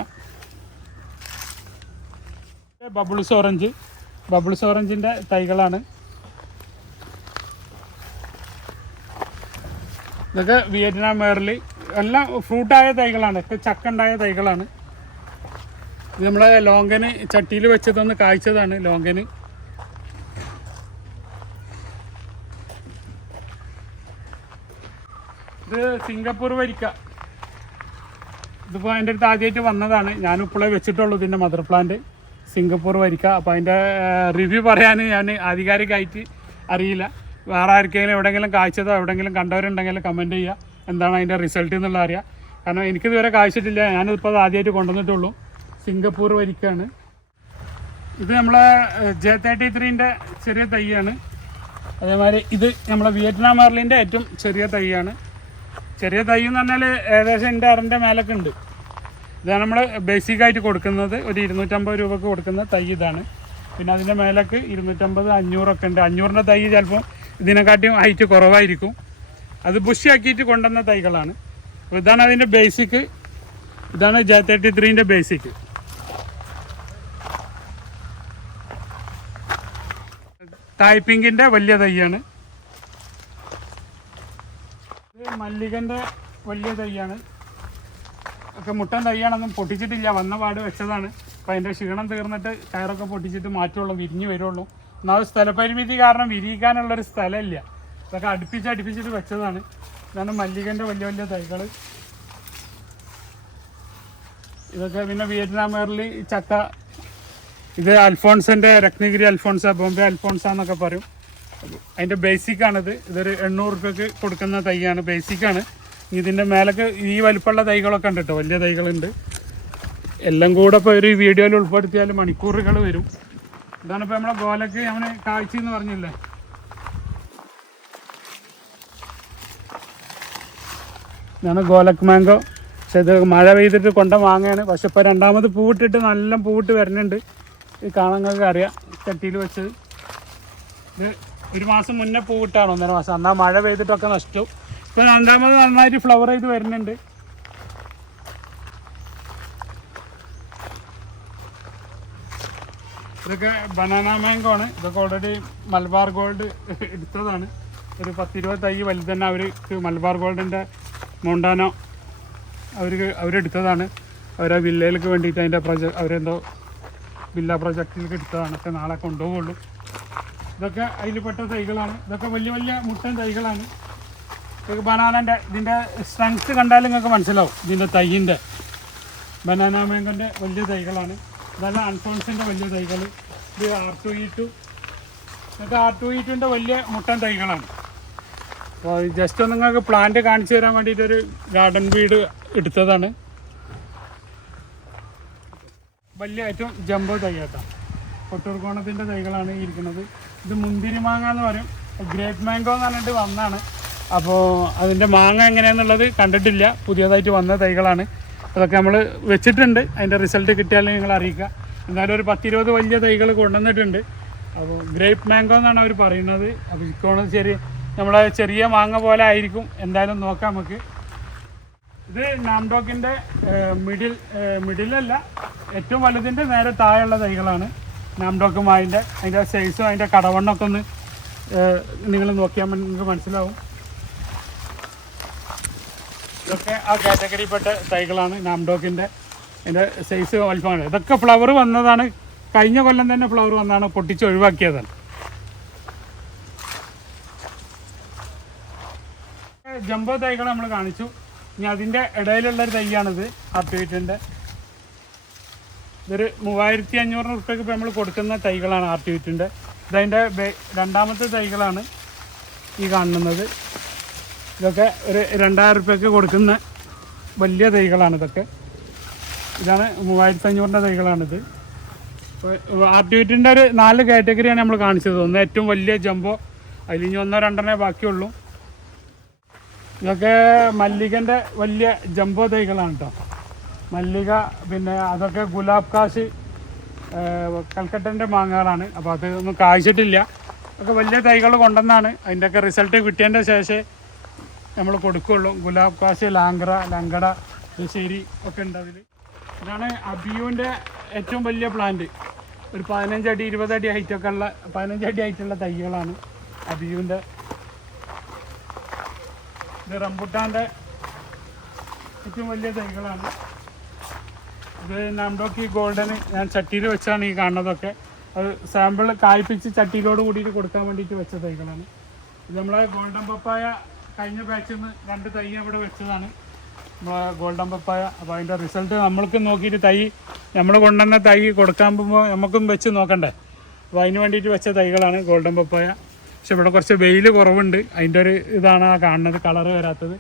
ബബിൾസ് ഓറഞ്ചിൻ്റെ തൈകളാണ്. ഇതൊക്കെ വിയറ്റ്നാം മേർലി, എല്ലാം ഫ്രൂട്ടായ തൈകളാണ്, ഒക്കെ ചക്ക ഉണ്ടായ തൈകളാണ്. ഇത് നമ്മളെ ലോങ്കന് ചട്ടിയിൽ വെച്ചതൊന്ന് കായ്ച്ചതാണ്. ലോങ്കന് ഇത് സിംഗപ്പൂർ വരിക്ക. ഇതിപ്പോൾ അതിൻ്റെ അടുത്ത് ആദ്യമായിട്ട് വന്നതാണ്, ഞാനിപ്പോഴേ വെച്ചിട്ടുള്ളൂ ഇതിൻ്റെ മദർ പ്ലാന്റ്. സിംഗപ്പൂർ വരിക്ക. അപ്പോൾ അതിൻ്റെ റിവ്യൂ പറയാൻ ഞാൻ ആധികാരികമായിട്ട് അറിയില്ല. വേറെ ആർക്കെങ്കിലും എവിടെയെങ്കിലും കായ്ച്ചതോ എവിടെയെങ്കിലും കണ്ടവരുണ്ടെങ്കിൽ കമൻറ്റ് ചെയ്യുക, എന്താണ് അതിൻ്റെ റിസൾട്ട് എന്നുള്ള അറിയാം. കാരണം എനിക്കിതുവരെ കായ്ച്ചിട്ടില്ല, ഞാനിപ്പോൾ ആദ്യമായിട്ട് കൊണ്ടുവന്നിട്ടുള്ളൂ. സിംഗപ്പൂർ വരിക്കാണ് ഇത്. നമ്മളെ J33ൻ്റെ ചെറിയ തൈയാണ്. അതേമാതിരി ഇത് നമ്മളെ വിയറ്റ്നാം മെർലിൻ്റെ ഏറ്റവും ചെറിയ തൈയാണ്. ചെറിയ തൈ എന്ന് പറഞ്ഞാൽ ഏകദേശം എൻ്റെ അരൻ്റെ മേലൊക്കെ ഉണ്ട്. ഇതാണ് നമ്മൾ ബേസിക്കായിട്ട് കൊടുക്കുന്നത്. ഒരു 250 രൂപക്ക് കൊടുക്കുന്ന തൈ ഇതാണ്. പിന്നെ അതിൻ്റെ മേലൊക്കെ 250, 500 ഉണ്ട്. 500ൻ്റെ തൈ ചിലപ്പോൾ ഇതിനെക്കാട്ടിയും ഹൈറ്റ് കുറവായിരിക്കും. അത് ബുഷിയാക്കിയിട്ട് കൊണ്ടുവന്ന തൈകളാണ്. അപ്പോൾ ഇതാണ് അതിൻ്റെ ബേസിക്ക്. ഇതാണ് J33ൻ്റെ ബേസിക്ക്. തായ്പിങ്കിൻ്റെ വലിയ തൈയാണ്. ഇത് മല്ലികൻ്റെ വലിയ തൈയാണ്. ഒക്കെ മുട്ടൻ തൈയാണൊന്നും പൊട്ടിച്ചിട്ടില്ല, വന്ന പാട് വെച്ചതാണ്. അപ്പോൾ അതിൻ്റെ ക്ഷീണം തീർന്നിട്ട് കയറൊക്കെ പൊട്ടിച്ചിട്ട് മാറ്റുള്ളൂ, വിരിഞ്ഞ് വരുള്ളൂ. എന്നാൽ സ്ഥലപരിമിതി കാരണം വിരിയിക്കാനുള്ളൊരു സ്ഥലമില്ല. ഇതൊക്കെ അടുപ്പിച്ചിട്ട് വെച്ചതാണ്. ഇതാണ് മല്ലികൻ്റെ വലിയ വലിയ തൈകൾ. ഇതൊക്കെ പിന്നെ വിയറ്റ്നാം മേർലി ചക്ക. ഇത് അൽഫോൺസിൻ്റെ രത്നഗിരി അൽഫോൺസ, ബോംബെ അൽഫോൺസ എന്നൊക്കെ പറയും. അതിൻ്റെ ബേസിക്കാണിത്. ഇതൊരു 800 രൂപയ്ക്ക് കൊടുക്കുന്ന തൈയാണ്, ബേസിക്കാണ്. ഇതിൻ്റെ മേലൊക്കെ ഈ വലിപ്പമുള്ള തൈകളൊക്കെ ഉണ്ട് കേട്ടോ, വലിയ തൈകളുണ്ട്. എല്ലാം കൂടെ ഇപ്പോൾ ഒരു വീഡിയോയിൽ ഉൾപ്പെടുത്തിയാൽ മണിക്കൂറുകൾ വരും. ഇതാണ് ഇപ്പോൾ നമ്മളെ ഗോലക്ക് നമ്മൾ കാഴ്ച എന്ന് പറഞ്ഞില്ലേ. ഇതാണ് ഗോലക്ക് മാംഗോ. പക്ഷെ ഇത് മഴ പെയ്തിട്ട് കൊണ്ട മാങ്ങയാണ്. പക്ഷെ ഇപ്പോൾ രണ്ടാമത് പൂവിട്ടിട്ട് നല്ല പൂവിട്ട് വരുന്നുണ്ട്. ഈ കാണാനൊക്കെ അറിയാം, ചട്ടിയിൽ വെച്ചത്. ഇത് 1 മാസം മുന്നേ പൂവിട്ടാണ്, 1.5 മാസം. എന്നാൽ മഴ പെയ്തിട്ടൊക്കെ നഷ്ടവും. ഇപ്പോൾ രണ്ടാമത് നന്നായിട്ട് ഫ്ലവർ ചെയ്ത് വരുന്നുണ്ട്. ഇതൊക്കെ ബനാന മാംഗോ ആണ്. ഇതൊക്കെ ഓൾറെഡി മലബാർ ഗോൾഡ് എടുത്തതാണ്. ഒരു 10-20 തൈ വലുത് തന്നെ അവർക്ക് മലബാർ ഗോൾഡിൻ്റെ മൊണ്ടാനോ അവരെടുത്തതാണ്. അവരെ വില്ലയിലേക്ക് വേണ്ടിയിട്ട് അതിൻ്റെ അവരെന്തോ വില്ല പ്രൊജക്റ്റിലേക്ക് എടുത്തതാണ്. ഒക്കെ നാളെ കൊണ്ടുപോകുള്ളൂ. ഇതൊക്കെ അതിൽപ്പെട്ട തൈകളാണ്. ഇതൊക്കെ വലിയ വലിയ മുട്ടൻ തൈകളാണ്. ഇതൊക്കെ ബനാനൻ്റെ ഇതിൻ്റെ സ്ട്രെങ്ത്ത് കണ്ടാൽ നിങ്ങൾക്ക് മനസ്സിലാവും. ഇതിൻ്റെ തൈയിൻ്റെ ബനാന മാംഗോൻ്റെ വലിയ തൈകളാണ്. ഇതെല്ലാം അൽഫോൺസിൻ്റെ വലിയ തൈകൾ. ഇത് R2E2. ഇതൊക്കെ R2E2ൻ്റെ വലിയ മുട്ടൻ തൈകളാണ്. അപ്പോൾ ജസ്റ്റ് ഒന്ന് നിങ്ങൾക്ക് പ്ലാന്റ് കാണിച്ചു തരാൻ വേണ്ടിയിട്ടൊരു ഗാർഡൻ വീട് എടുത്തതാണ്. വലിയ ഏറ്റവും ജംബോ തൈ കേട്ടോ. കൊട്ടൂർക്കോണത്തിൻ്റെ തൈകളാണ് ഇരിക്കുന്നത്. ഇത് മുന്തിരി മാങ്ങ എന്ന് പറയും, ഗ്രേപ്പ് മാംഗോ എന്ന് പറഞ്ഞിട്ട് വന്നാണ്. അപ്പോൾ അതിൻ്റെ മാങ്ങ എങ്ങനെയാണെന്നുള്ളത് കണ്ടിട്ടില്ല, പുതിയതായിട്ട് വന്ന തൈകളാണ്. അതൊക്കെ നമ്മൾ വെച്ചിട്ടുണ്ട്. അതിൻ്റെ റിസൾട്ട് കിട്ടിയാൽ നിങ്ങൾ അറിയിക്കുക. എന്നാലും ഒരു 10-20 വലിയ തൈകൾ കൊണ്ടുവന്നിട്ടുണ്ട്. അപ്പോൾ ഗ്രേപ്പ് മാംഗോ എന്നാണ് അവർ പറയുന്നത്. അപ്പോൾ ഇക്കോണം ശരി നമ്മളെ ചെറിയ മാങ്ങ പോലെ ആയിരിക്കും. എന്തായാലും നോക്കാം നമുക്ക്. ഇത് നാംഡോക്കിൻ്റെ മിഡിലല്ല, ഏറ്റവും വലുതിൻ്റെ നേരെ താഴെയുള്ള തൈകളാണ്. നാംഡോക്ക് മാവിൻ്റെ അതിൻ്റെ സൈസും അതിൻ്റെ കടവണ്ണൊക്കെ ഒന്ന് നിങ്ങൾ നോക്കിയാൽ നിങ്ങൾക്ക് മനസ്സിലാവും. ഇതൊക്കെ ആ കാറ്റഗറിപ്പെട്ട തൈകളാണ് നാംഡോക്കിൻ്റെ. അതിൻ്റെ സൈസ് വലിപ്പമാണ്. ഇതൊക്കെ ഫ്ലവർ വന്നതാണ്, കഴിഞ്ഞ കൊല്ലം തന്നെ ഫ്ലവർ വന്നതാണ്, പൊട്ടിച്ച് ഒഴിവാക്കിയതാണ്. ജംബോ തൈകൾ നമ്മൾ കാണിച്ചു. ഇനി അതിൻ്റെ ഇടയിലുള്ളൊരു തൈയാണിത്, R2E2ൻ്റെ. ഇതൊരു 3500 രൂപയ്ക്ക് ഇപ്പോൾ നമ്മൾ കൊടുക്കുന്ന തൈകളാണ് R2E2ൻ്റെ. ഇതതിൻ്റെ രണ്ടാമത്തെ തൈകളാണ് ഈ കാണുന്നത്. ഇതൊക്കെ ഒരു 2000 രൂപയ്ക്ക് കൊടുക്കുന്ന വലിയ തൈകളാണ് ഇതൊക്കെ. ഇതാണ് 3500ൻ്റെ തൈകളാണിത്. R2E2ൻ്റെ ഒരു 4 കാറ്റഗറിയാണ് നമ്മൾ കാണിച്ചത്. ഒന്ന് ഏറ്റവും വലിയ ജംബോ, അതിൽ ഇനി 1-2 ബാക്കിയുള്ളൂ. ഇതൊക്കെ മല്ലികൻ്റെ വലിയ ജംബോ തൈകളാണ് കേട്ടോ. മല്ലിക, പിന്നെ അതൊക്കെ ഗുലാബ് കാശ്, കൽക്കട്ടൻ്റെ മാങ്ങകളാണ്. അപ്പോൾ അതൊന്നും കായ്ച്ചിട്ടില്ല. ഒക്കെ വലിയ തൈകൾ കൊണ്ടുവന്നാണ്. അതിൻ്റെയൊക്കെ റിസൾട്ട് കിട്ടിയതിൻ്റെ ശേഷം നമ്മൾ കൊടുക്കുകയുള്ളൂ. ഗുലാബ് കാശ്, ലങ്കട, ശരി ഒക്കെ ഉണ്ട് അതിൽ. ഇതാണ് അബിയുവിൻ്റെ ഏറ്റവും വലിയ പ്ലാന്റ്. ഒരു 15 അടി 20 അടി ഹൈറ്റൊക്കെ ഉള്ള 15 അടി ഹൈറ്റുള്ള തൈകളാണ് അബിയുവിൻ്റെ. ഇത് റംബുട്ടാൻ്റെ ഏറ്റവും വലിയ തൈകളാണ്. ഇത് നാംഡോക്കി ഗോൾഡന് ഞാൻ ചട്ടിയിൽ വെച്ചാണ് ഈ കാണുന്നതൊക്കെ. അത് സാമ്പിൾ കായ്പിച്ച് ചട്ടിയിലോട് കൂടിയിട്ട് കൊടുക്കാൻ വേണ്ടിയിട്ട് വെച്ച തൈകളാണ്. ഇത് നമ്മളെ ഗോൾഡൻ പപ്പായ കഴിഞ്ഞ ബാച്ചിൽ നിന്ന് 2 തൈ അവിടെ വെച്ചതാണ്, നമ്മളെ ഗോൾഡൻ പപ്പായ. അപ്പോൾ അതിൻ്റെ റിസൾട്ട് നമ്മൾക്ക് നോക്കിയിട്ട് തൈ നമ്മൾ കൊണ്ടുവന്ന തൈ കൊടുക്കാൻ പോകുമ്പോൾ നമുക്കും വെച്ച് നോക്കണ്ടേ. അപ്പോൾ അതിന് വേണ്ടിയിട്ട് വെച്ച തൈകളാണ് ഗോൾഡൻ പപ്പായ. പക്ഷെ ഇവിടെ കുറച്ച് വെയിൽ കുറവുണ്ട്, അതിൻ്റെ ഒരു ഇതാണ് ആ കാണുന്നത്, കളറ് വരാത്തത്.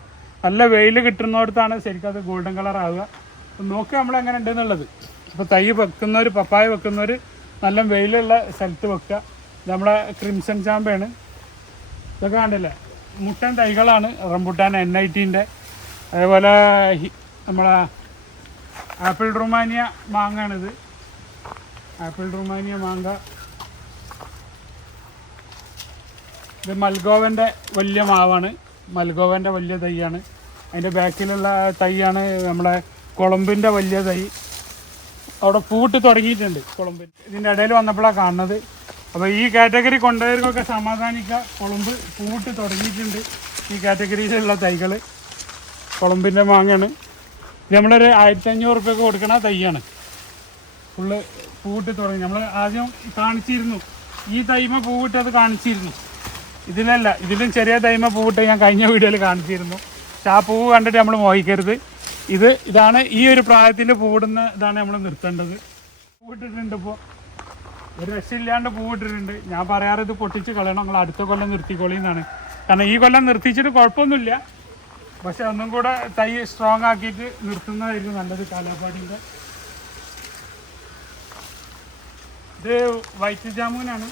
നല്ല വെയിൽ കിട്ടുന്നിടത്താണ് ശരിക്കും അത് ഗോൾഡൻ കളർ ആവുക. അപ്പം നോക്കുക നമ്മളെങ്ങനെ ഉണ്ടെന്നുള്ളത്. അപ്പോൾ തൈ വെക്കുന്നവർ, പപ്പായ വെക്കുന്നവർ നല്ല വെയിലുള്ള സ്ഥലത്ത് വെക്കുക. നമ്മളെ ക്രിംസൺ ചാമ്പയാണ്. ഇതൊക്കെ കണ്ടില്ലേ, മുട്ടൻ തൈകളാണ്. റംബുട്ടാൻ NIT-ൻ്റെ, അതേപോലെ നമ്മളെ ആപ്പിൾ റുമാനിയ മാങ്ങയാണിത്. ആപ്പിൾ റുമാനിയ മാങ്ങ. ഇത് മൽഗോവൻ്റെ വലിയ മാവാണ്, മൽഗോവൻ്റെ വലിയ തൈയാണ്. അതിൻ്റെ ബാക്കിലുള്ള തൈയാണ് നമ്മളെ കുളമ്പിൻ്റെ വലിയ തൈ. അവിടെ പൂട്ട് തുടങ്ങിയിട്ടുണ്ട് കുളമ്പിൽ. ഇതിൻ്റെ ഇടയിൽ വന്നപ്പോഴാണ് കാണുന്നത്. അപ്പോൾ ഈ കാറ്റഗറി കൊണ്ടുവരുന്നവർക്കൊക്കെ സമാധാനിക്കുക, കുളമ്പ് പൂട്ട് തുടങ്ങിയിട്ടുണ്ട്. ഈ കാറ്റഗറിയിലുള്ള തൈകൾ കുളമ്പിൻ്റെ മാങ്ങയാണ്. ഇത് നമ്മളൊരു 1500 റുപ്യക്ക് കൊടുക്കണ തൈയാണ്. ഫുള്ള് പൂട്ട് തുടങ്ങി. നമ്മൾ ആദ്യം കാണിച്ചിരുന്നു, ഈ തൈമ പൂവിട്ടത് കാണിച്ചിരുന്നു. ഇതിലല്ല, ഇതിലും ചെറിയ തൈമ പൂവിട്ട് ഞാൻ കഴിഞ്ഞ വീഡിയോയിൽ കാണിച്ചിരുന്നു. പക്ഷെ ആ പൂവ് കണ്ടിട്ട് നമ്മൾ മോഹിക്കരുത്. ഇതാണ് ഈ ഒരു പ്രായത്തിൽ പൂവിടുന്ന ഇതാണ് നമ്മൾ നിർത്തേണ്ടത്. പൂവിട്ടിട്ടുണ്ട്, ഇപ്പോൾ ഒരു രക്ഷയില്ലാണ്ട് പൂവിട്ടിട്ടുണ്ട്. ഞാൻ പറയാറ് ഇത് പൊട്ടിച്ച് കളയണം, നിങ്ങൾ അടുത്ത കൊല്ലം നിർത്തിക്കോളി എന്നാണ്. കാരണം ഈ കൊല്ലം നിർത്തിച്ചിട്ട് കുഴപ്പമൊന്നുമില്ല, പക്ഷെ ഒന്നും കൂടെ തൈ സ്ട്രോങ് ആക്കിയിട്ട് നിർത്തുന്നതായിരിക്കും നല്ലത്. കാലാപ്പാടിൻ്റെ ഇത് വൈറ്റ് ജാമുനാണ്.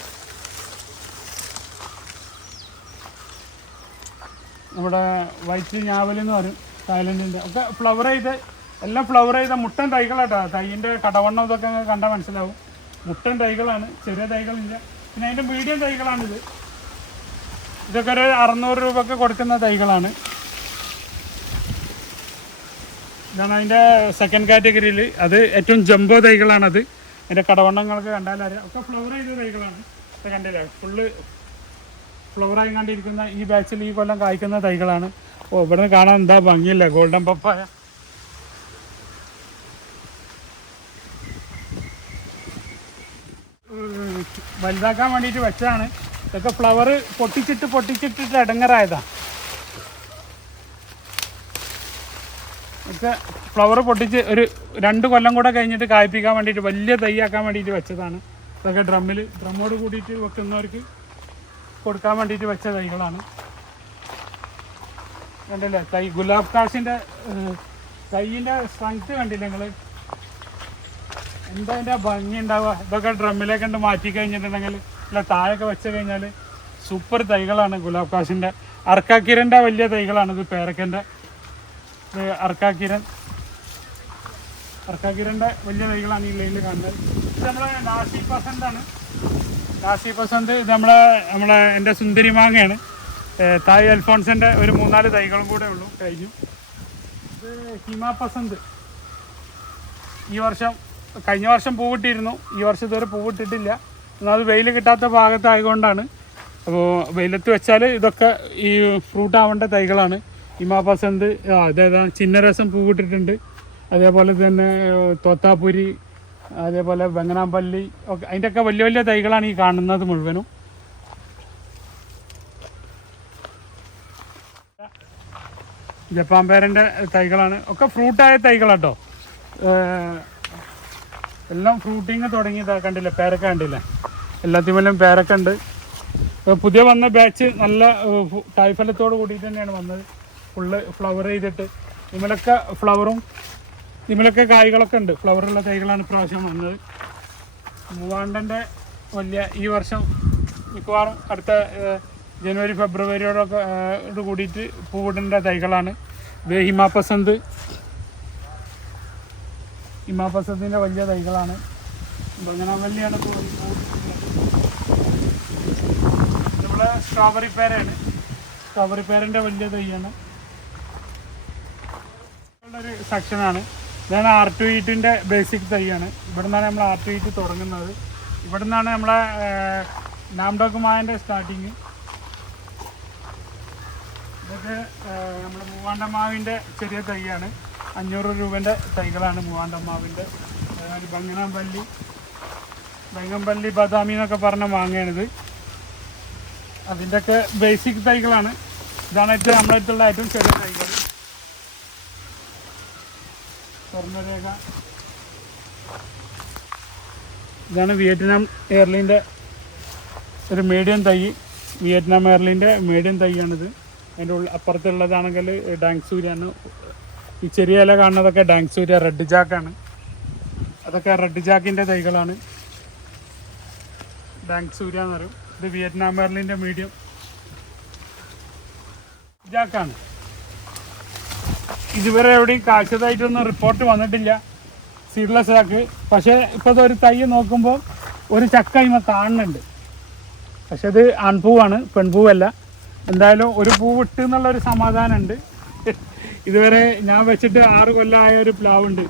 നമ്മുടെ വൈറ്റ് ഞാവലെന്ന് പറയും, തായ്ലൻഡിൻ്റെ. ഒക്കെ ഫ്ലവർ ചെയ്ത്, എല്ലാം ഫ്ലവർ ചെയ്ത മുട്ടൻ തൈകളാട്ടോ. തൈയിൻ്റെ കടവണ്ണം ഇതൊക്കെ കണ്ടാൽ മനസ്സിലാവും. മുട്ടൻ തൈകളാണ്, ചെറിയ തൈകളില്ല. പിന്നെ അതിൻ്റെ മീഡിയം തൈകളാണിത്. ഇതൊക്കെ ഒരു 600 രൂപയ്ക്ക് കൊടുക്കുന്ന തൈകളാണ്. ഇതാണ് അതിൻ്റെ സെക്കൻഡ് കാറ്റഗറിയിൽ. അത് ഏറ്റവും ജംബോ തൈകളാണത്. അതിൻ്റെ കടവണ്ണങ്ങൾക്ക് കണ്ടാലറിയാം. ഒക്കെ ഫ്ലവർ ചെയ്ത തൈകളാണ്. അത് കണ്ടില്ലേ, ഫുള്ള് ഫ്ലവറായി കണ്ടിരിക്കുന്ന ഈ ബാച്ചിൽ ഈ കൊല്ലം കായ്ക്കുന്ന തൈകളാണ്. ഓ, ഇവിടെ നിന്ന് കാണാൻ എന്താ ഭംഗിയില്ല, ഗോൾഡൻ പപ്പായ. വലുതാക്കാൻ വേണ്ടിയിട്ട് വെച്ചതാണ്. ഇതൊക്കെ ഫ്ലവർ പൊട്ടിച്ചിട്ട് ഇടങ്ങറായതാണ്. ഒക്കെ ഫ്ലവർ പൊട്ടിച്ച് ഒരു 2 കൊല്ലം കൂടെ കഴിഞ്ഞിട്ട് കായ്പ്പിക്കാൻ വേണ്ടിയിട്ട്, വലിയ തൈയാക്കാൻ വേണ്ടിയിട്ട് വെച്ചതാണ്. ഇതൊക്കെ ഡ്രമ്മോട് കൂടിയിട്ട് വെക്കുന്നവർക്ക് കൊടുക്കാൻ വേണ്ടിയിട്ട് വെച്ച തൈകളാണ്. കണ്ടില്ലേ, തൈ ഗുലാബ് കാശിൻ്റെ തൈയിൻ്റെ സ്ട്രെങ്ത് കണ്ടില്ലേ നിങ്ങൾ, എന്താ അതിൻ്റെ ഭംഗി ഉണ്ടാവുക. ഇതൊക്കെ ഡ്രമ്മിലേക്ക് കൊണ്ട് മാറ്റി കഴിഞ്ഞിട്ടുണ്ടെങ്കിൽ, അല്ല താഴെയൊക്കെ വെച്ച് കഴിഞ്ഞാൽ സൂപ്പർ തൈകളാണ് ഗുലാബ് കാശിൻ്റെ. അർക്കാക്കിരൻ്റെ വലിയ തൈകളാണ്. ഇത് പേരക്കൻ്റെ അർക്കാക്കിരൻ്റെ വലിയ തൈകളാണ് ഈ ലൈനിൽ കാണുന്നത്. ഇത് നമ്മളെ നാസി പസന്താണ്. നാസി പസന്ത് ഇത് നമ്മളെ എൻ്റെ സുന്ദരി മാങ്ങയാണ്. തായ് അൽഫോൺസിൻ്റെ ഒരു 3-4 തൈകളും കൂടെ ഉള്ളൂ, കഴിഞ്ഞു. ഇത് ഹിമ പസന്ത്. കഴിഞ്ഞ വർഷം പൂവിട്ടിരുന്നു, ഈ വർഷം ഇതുവരെ പൂവിട്ടിട്ടില്ല. എന്നാൽ അത് വെയിൽ കിട്ടാത്ത ഭാഗത്തായതുകൊണ്ടാണ്. അപ്പോൾ വെയിലത്ത് വെച്ചാൽ ഇതൊക്കെ ഈ ഫ്രൂട്ട് ആവേണ്ട തൈകളാണ്. ഹിമ പസന്ത്, അതേതാണ് ചിന്നരസം പൂവിട്ടിട്ടുണ്ട്. അതേപോലെ തന്നെ തോത്താപ്പുരി, അതേപോലെ വെങ്ങനാമ്പള്ളി ഒക്കെ, അതിൻ്റെയൊക്കെ വലിയ വലിയ തൈകളാണ് ഈ കാണുന്നത് മുഴുവനും. ജപ്പാൻ പേരൻ്റെ തൈകളാണ്. ഒക്കെ ഫ്രൂട്ടായ തൈകളാട്ടോ. എല്ലാം ഫ്രൂട്ടിങ് തുടങ്ങിയതാ. കണ്ടില്ലേ, പേരക്ക കണ്ടില്ലേ, എല്ലാത്തിനും പേരക്ക ഉണ്ട്. പുതിയ വന്ന ബാച്ച് നല്ല കായ്ഫലത്തോട് കൂടിയിട്ട് തന്നെയാണ് വന്നത്. ഫുള്ള് ഫ്ലവർ ചെയ്തിട്ട് ഇതിലൊക്കെ ഫ്ലവറും ഇതിലൊക്കെ കായ്കളൊക്കെ ഉണ്ട്. ഫ്ലവറുള്ള തൈകളാണ് ഇപ്രാവശ്യം വന്നത്. മൂവാണ്ടൻ്റെ വലിയ ഈ വർഷം മിക്കവാറും അടുത്ത ജനുവരി ഫെബ്രുവരിയോടൊക്കെ കൂടിയിട്ട് പൂവിടേണ്ട തൈകളാണ്. ഇത് ഹിമാപസന്തിൻ്റെ വലിയ തൈകളാണ്. ബംഗനപ്പള്ളിയാണ് നമ്മളെ സ്ട്രോബെറി പേരയാണ്. സ്ട്രോബെറി പേരൻ്റെ വലിയ തൈയാണ്. ഉള്ളൊരു സെക്ഷനാണ്. ഇതാണ് R2E2 ബേസിക് തൈയാണ്. ഇവിടെ നിന്നാണ് നമ്മൾ R2E2 തുടങ്ങുന്നത്. ഇവിടെ നിന്നാണ് നമ്മളെ നാംഡോക്കുമായൻ്റെ സ്റ്റാർട്ടിങ്. ഇതൊക്കെ നമ്മുടെ മൂവാണ്ടമാവിൻ്റെ ചെറിയ തൈയാണ്. 500 രൂപേൻ്റെ തൈകളാണ് മൂവാണ്ടമാവിൻ്റെ. ബംഗൻപല്ലി ബദാമി എന്നൊക്കെ പറഞ്ഞ മാങ്ങയാണിത്. അതിൻ്റെയൊക്കെ ബേസിക് തൈകളാണ്. ഇതാണ് ഏറ്റവും നമ്മുടെ അടുത്തുള്ള ഏറ്റവും ചെറിയ തൈകൾ. സ്വർണ്ണരേഖ. ഇതാണ് വിയറ്റ്നാം എയർലൈൻ്റെ ഒരു മീഡിയം തൈ. വിയറ്റ്നാം എയർലൈൻ്റെ മീഡിയം തൈയാണിത്. അതിൻ്റെ അപ്പുറത്തുള്ളതാണെങ്കിൽ ഡാങ്സൂര്യാണ്. ഈ ചെറിയ ഇല കാണുന്നതൊക്കെ ഡാങ്സൂര്യ, റെഡ് ജാക്കാണ്. അതൊക്കെ റെഡ് ജാക്കിൻ്റെ തൈകളാണ്. ഡാങ്സൂര്യ എന്ന് പറയും. ഇത് വിയറ്റ്നാം എയർലൈൻ്റെ മീഡിയം ജാക്കാണ്. ഇതുവരെ എവിടെയും കാഴ്ചതായിട്ടൊന്നും റിപ്പോർട്ട് വന്നിട്ടില്ല സീഡ്ലെസ് ചാക്ക്. പക്ഷേ ഇപ്പോൾ ഒരു തൈ നോക്കുമ്പോൾ ഒരു ചക്ക ഇമ കാണുന്നുണ്ട്. പക്ഷെ ഇത് ആൺപൂവാണ്, പെൺപൂവല്ല. എന്തായാലും ഒരു പൂവിട്ട് എന്നുള്ളൊരു സമാധാനമുണ്ട്. ഇതുവരെ ഞാൻ വെച്ചിട്ട് 6 കൊല്ലമായ ഒരു പ്ലാവുണ്ട്.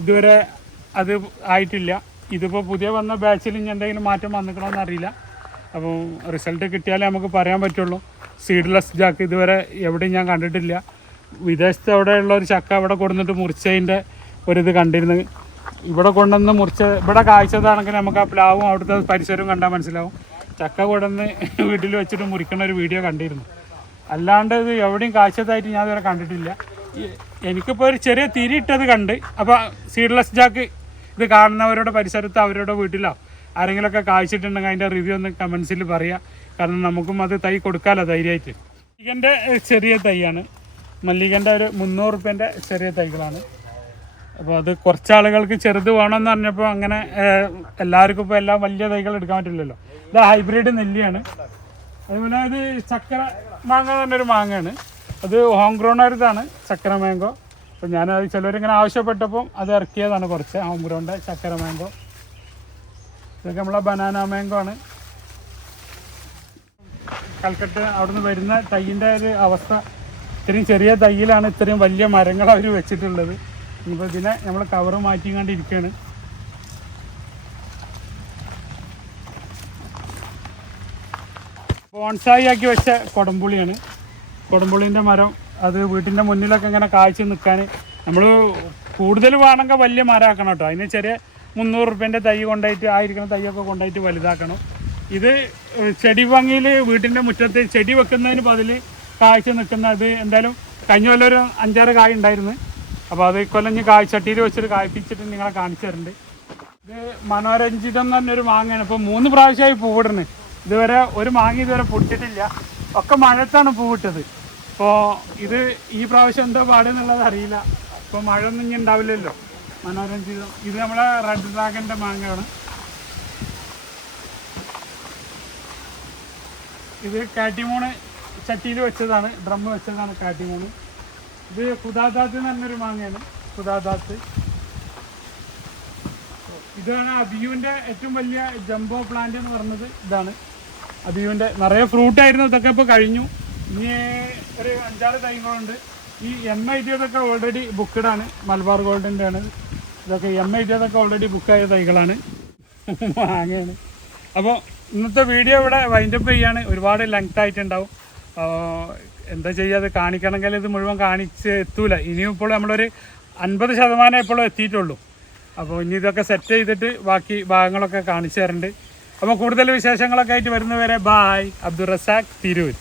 ഇതുവരെ അത് ആയിട്ടില്ല. ഇതിപ്പോൾ പുതിയ വന്ന ബാച്ചിൽ ഇനി എന്തെങ്കിലും മാറ്റം വന്നിക്കണമെന്ന് അറിയില്ല. അപ്പോൾ റിസൾട്ട് കിട്ടിയാലേ നമുക്ക് പറയാൻ പറ്റുള്ളൂ. സീഡ്ലെസ് ചാക്ക് ഇതുവരെ എവിടെയും ഞാൻ കണ്ടിട്ടില്ല. വിദേശത്ത് എവിടെയുള്ള ഒരു ചക്ക ഇവിടെ കൊണ്ടുവന്നിട്ട് മുറിച്ചതിൻ്റെ ഒരിത് കണ്ടിരുന്നു. ഇവിടെ കൊണ്ടുവന്ന് ഇവിടെ കായ്ച്ചതാണെങ്കിൽ നമുക്ക് ആ പ്ലാവും അവിടുത്തെ പരിസരവും കണ്ടാൽ മനസ്സിലാവും. ചക്ക കൊണ്ടുവന്ന് വീട്ടിൽ വെച്ചിട്ട് മുറിക്കുന്ന ഒരു വീഡിയോ കണ്ടിരുന്നു. അല്ലാണ്ട് ഇത് എവിടെയും കാഴ്ചതായിട്ട് ഞാൻ ഇതുവരെ കണ്ടിട്ടില്ല. എനിക്കിപ്പോൾ ഒരു ചെറിയ തിരിയിട്ടത് കണ്ട്. അപ്പോൾ സീഡ്ലെസ് ജാക്ക് ഇത് കാണുന്നവരുടെ പരിസരത്ത് അവരുടെ വീട്ടിലോ ആരെങ്കിലുമൊക്കെ കാഴ്ചിട്ടുണ്ടെങ്കിൽ അതിൻ്റെ റിവ്യൂ ഒന്ന് കമൻസിൽ പറയുക. കാരണം നമുക്കും അത് തൈ കൊടുക്കാമല്ലോ ധൈര്യമായിട്ട്. മല്ലികൻ്റെ ചെറിയ തൈയാണ്. മല്ലികൻ്റെ ഒരു 300 രൂപേൻ്റെ ചെറിയ തൈകളാണ്. അപ്പോൾ അത് കുറച്ച് ആളുകൾക്ക് ചെറുത് വേണമെന്ന് പറഞ്ഞപ്പോൾ അങ്ങനെ എല്ലാവർക്കും ഇപ്പോൾ എല്ലാം വലിയ തൈകൾ എടുക്കാൻ പറ്റില്ലല്ലോ. ഇത് ഹൈബ്രിഡ് നെല്ലിയാണ്. അതുപോലെ ഇത് ചക്കര മാങ്ങ എന്നൊരു മാങ്ങയാണ്. അത് ഹോം ഗ്രോൺ ആയതാണ് ചക്കര മാങ്കോ. അപ്പോൾ ഞാനത് ചിലവരിങ്ങനെ ആവശ്യപ്പെട്ടപ്പം അത് ഇറക്കിയതാണ് കുറച്ച് ഹോം ഗ്രോണിൻ്റെ ചക്കര മാങ്കോ. ഇതൊക്കെ നമ്മളെ ബനാന മാങ്കോ ആണ്. കൽക്കട്ട അവിടുന്ന് വരുന്ന തൈയിൻ്റെ ഒരു അവസ്ഥ, ഇത്രയും ചെറിയ തൈയിലാണ് ഇത്രയും വലിയ മരങ്ങൾ അവർ വെച്ചിട്ടുള്ളത്. ഇനിയിപ്പോൾ ഇതിനെ നമ്മൾ കവറ് മാറ്റിക്കൊണ്ടിരിക്കുകയാണ്. ബോൺസായി ആക്കി വെച്ച കൊടംപുളിയാണ്. കൊടംപുളീൻ്റെ മരം അത് വീട്ടിൻ്റെ മുന്നിലൊക്കെ ഇങ്ങനെ കായ്ച്ച് നിൽക്കാൻ നമ്മൾ കൂടുതൽ വേണമെങ്കിൽ വലിയ മരം ആക്കണം കേട്ടോ. അതിന് ചെറിയ 300 രൂപേൻ്റെ തൈ കൊണ്ടുപോയിട്ട് ആയിരിക്കുന്ന തൈയൊക്കെ കൊണ്ടുപോയിട്ട് വലുതാക്കണം. ഇത് ചെടി ഭംഗിയിൽ വീട്ടിൻ്റെ മുറ്റത്ത് ചെടി വെക്കുന്നതിന് ബദൽ കായ്ച്ച് നിൽക്കുന്നത്. എന്തായാലും കഴിഞ്ഞ കൊല്ലം ഒരു 5-6 കായ് ഉണ്ടായിരുന്നു. അപ്പോൾ അത് കൊല്ലഞ്ഞ് കായ്ച്ചട്ടിയിൽ വെച്ചിട്ട് കായ്പ്പിച്ചിട്ട് നിങ്ങളെ കാണിച്ചു തരുന്നുണ്ട്. ഇത് മനോരഞ്ജിതം എന്ന് പറഞ്ഞൊരു മാങ്ങയാണ്. ഇപ്പോൾ 3 പ്രാവശ്യമായി പൂവിടുന്നത്. ഇതുവരെ ഒരു മാങ്ങ ഇതുവരെ പൊടിച്ചിട്ടില്ല. ഒക്കെ മഴത്താണ് പൂവിട്ടത്. അപ്പോൾ ഇത് ഈ പ്രാവശ്യം എന്താ പാടെന്നുള്ളത് അറിയില്ല. ഇപ്പോൾ മഴ ഒന്നും ഇനി ഉണ്ടാവില്ലല്ലോ. മനോരഞ്ജിതം ഇത് നമ്മളെ റെഡ് ഡ്രാഗൻ്റെ മാങ്ങയാണ്. ഇത് കാറ്റിമൂണ് ചട്ടിയിൽ വെച്ചതാണ്, ഡ്രം വെച്ചതാണ് കാറ്റിമൂണ്. ഇത് കുദാദാത്ത് എന്ന് പറഞ്ഞൊരു മാങ്ങയാണ്. കുദാദാത്ത് ഇതാണ് അബിയുവിൻ്റെ ഏറ്റവും വലിയ ജംബോ പ്ലാന്റ് എന്ന് പറഞ്ഞത്. ഇതാണ് അബിയുവിൻ്റെ നിറയെ ഫ്രൂട്ടായിരുന്നു. ഇതൊക്കെ ഇപ്പോൾ കഴിഞ്ഞു. ഇനി ഒരു 5-6 തൈകളുണ്ട്. ഈ എഴുതിയതൊക്കെ ഓൾറെഡി ബുക്കഡാണ്. മലബാർ ഗോൾഡിൻ്റെ ആണ് ഇതൊക്കെ. എഴുതിയതൊക്കെ ഓൾറെഡി ബുക്കായ തൈകളാണ്, മാങ്ങയാണ്. അപ്പോൾ ഇന്നത്തെ വീഡിയോ ഇവിടെ വൈൻഡപ്പ് ചെയ്യാണ്. ഒരുപാട് ലെങ്ത് ആയിട്ടുണ്ടാവും. എന്താ ചെയ്യുക, അത് കാണിക്കണമെങ്കിൽ ഇത് മുഴുവൻ കാണിച്ച് എത്തൂല. ഇനിയും ഇപ്പോൾ നമ്മളൊരു 50% ഇപ്പോഴും എത്തിയിട്ടുള്ളൂ. അപ്പോൾ ഇനി ഇതൊക്കെ സെറ്റ് ചെയ്തിട്ട് ബാക്കി ഭാഗങ്ങളൊക്കെ കാണിച്ചു തരുന്നുണ്ട്. അപ്പോൾ കൂടുതൽ വിശേഷങ്ങളൊക്കെ ആയിട്ട് വരുന്നവരെ ബായ്. അബ്ദുൾ റസാഖ്, തിരൂർ.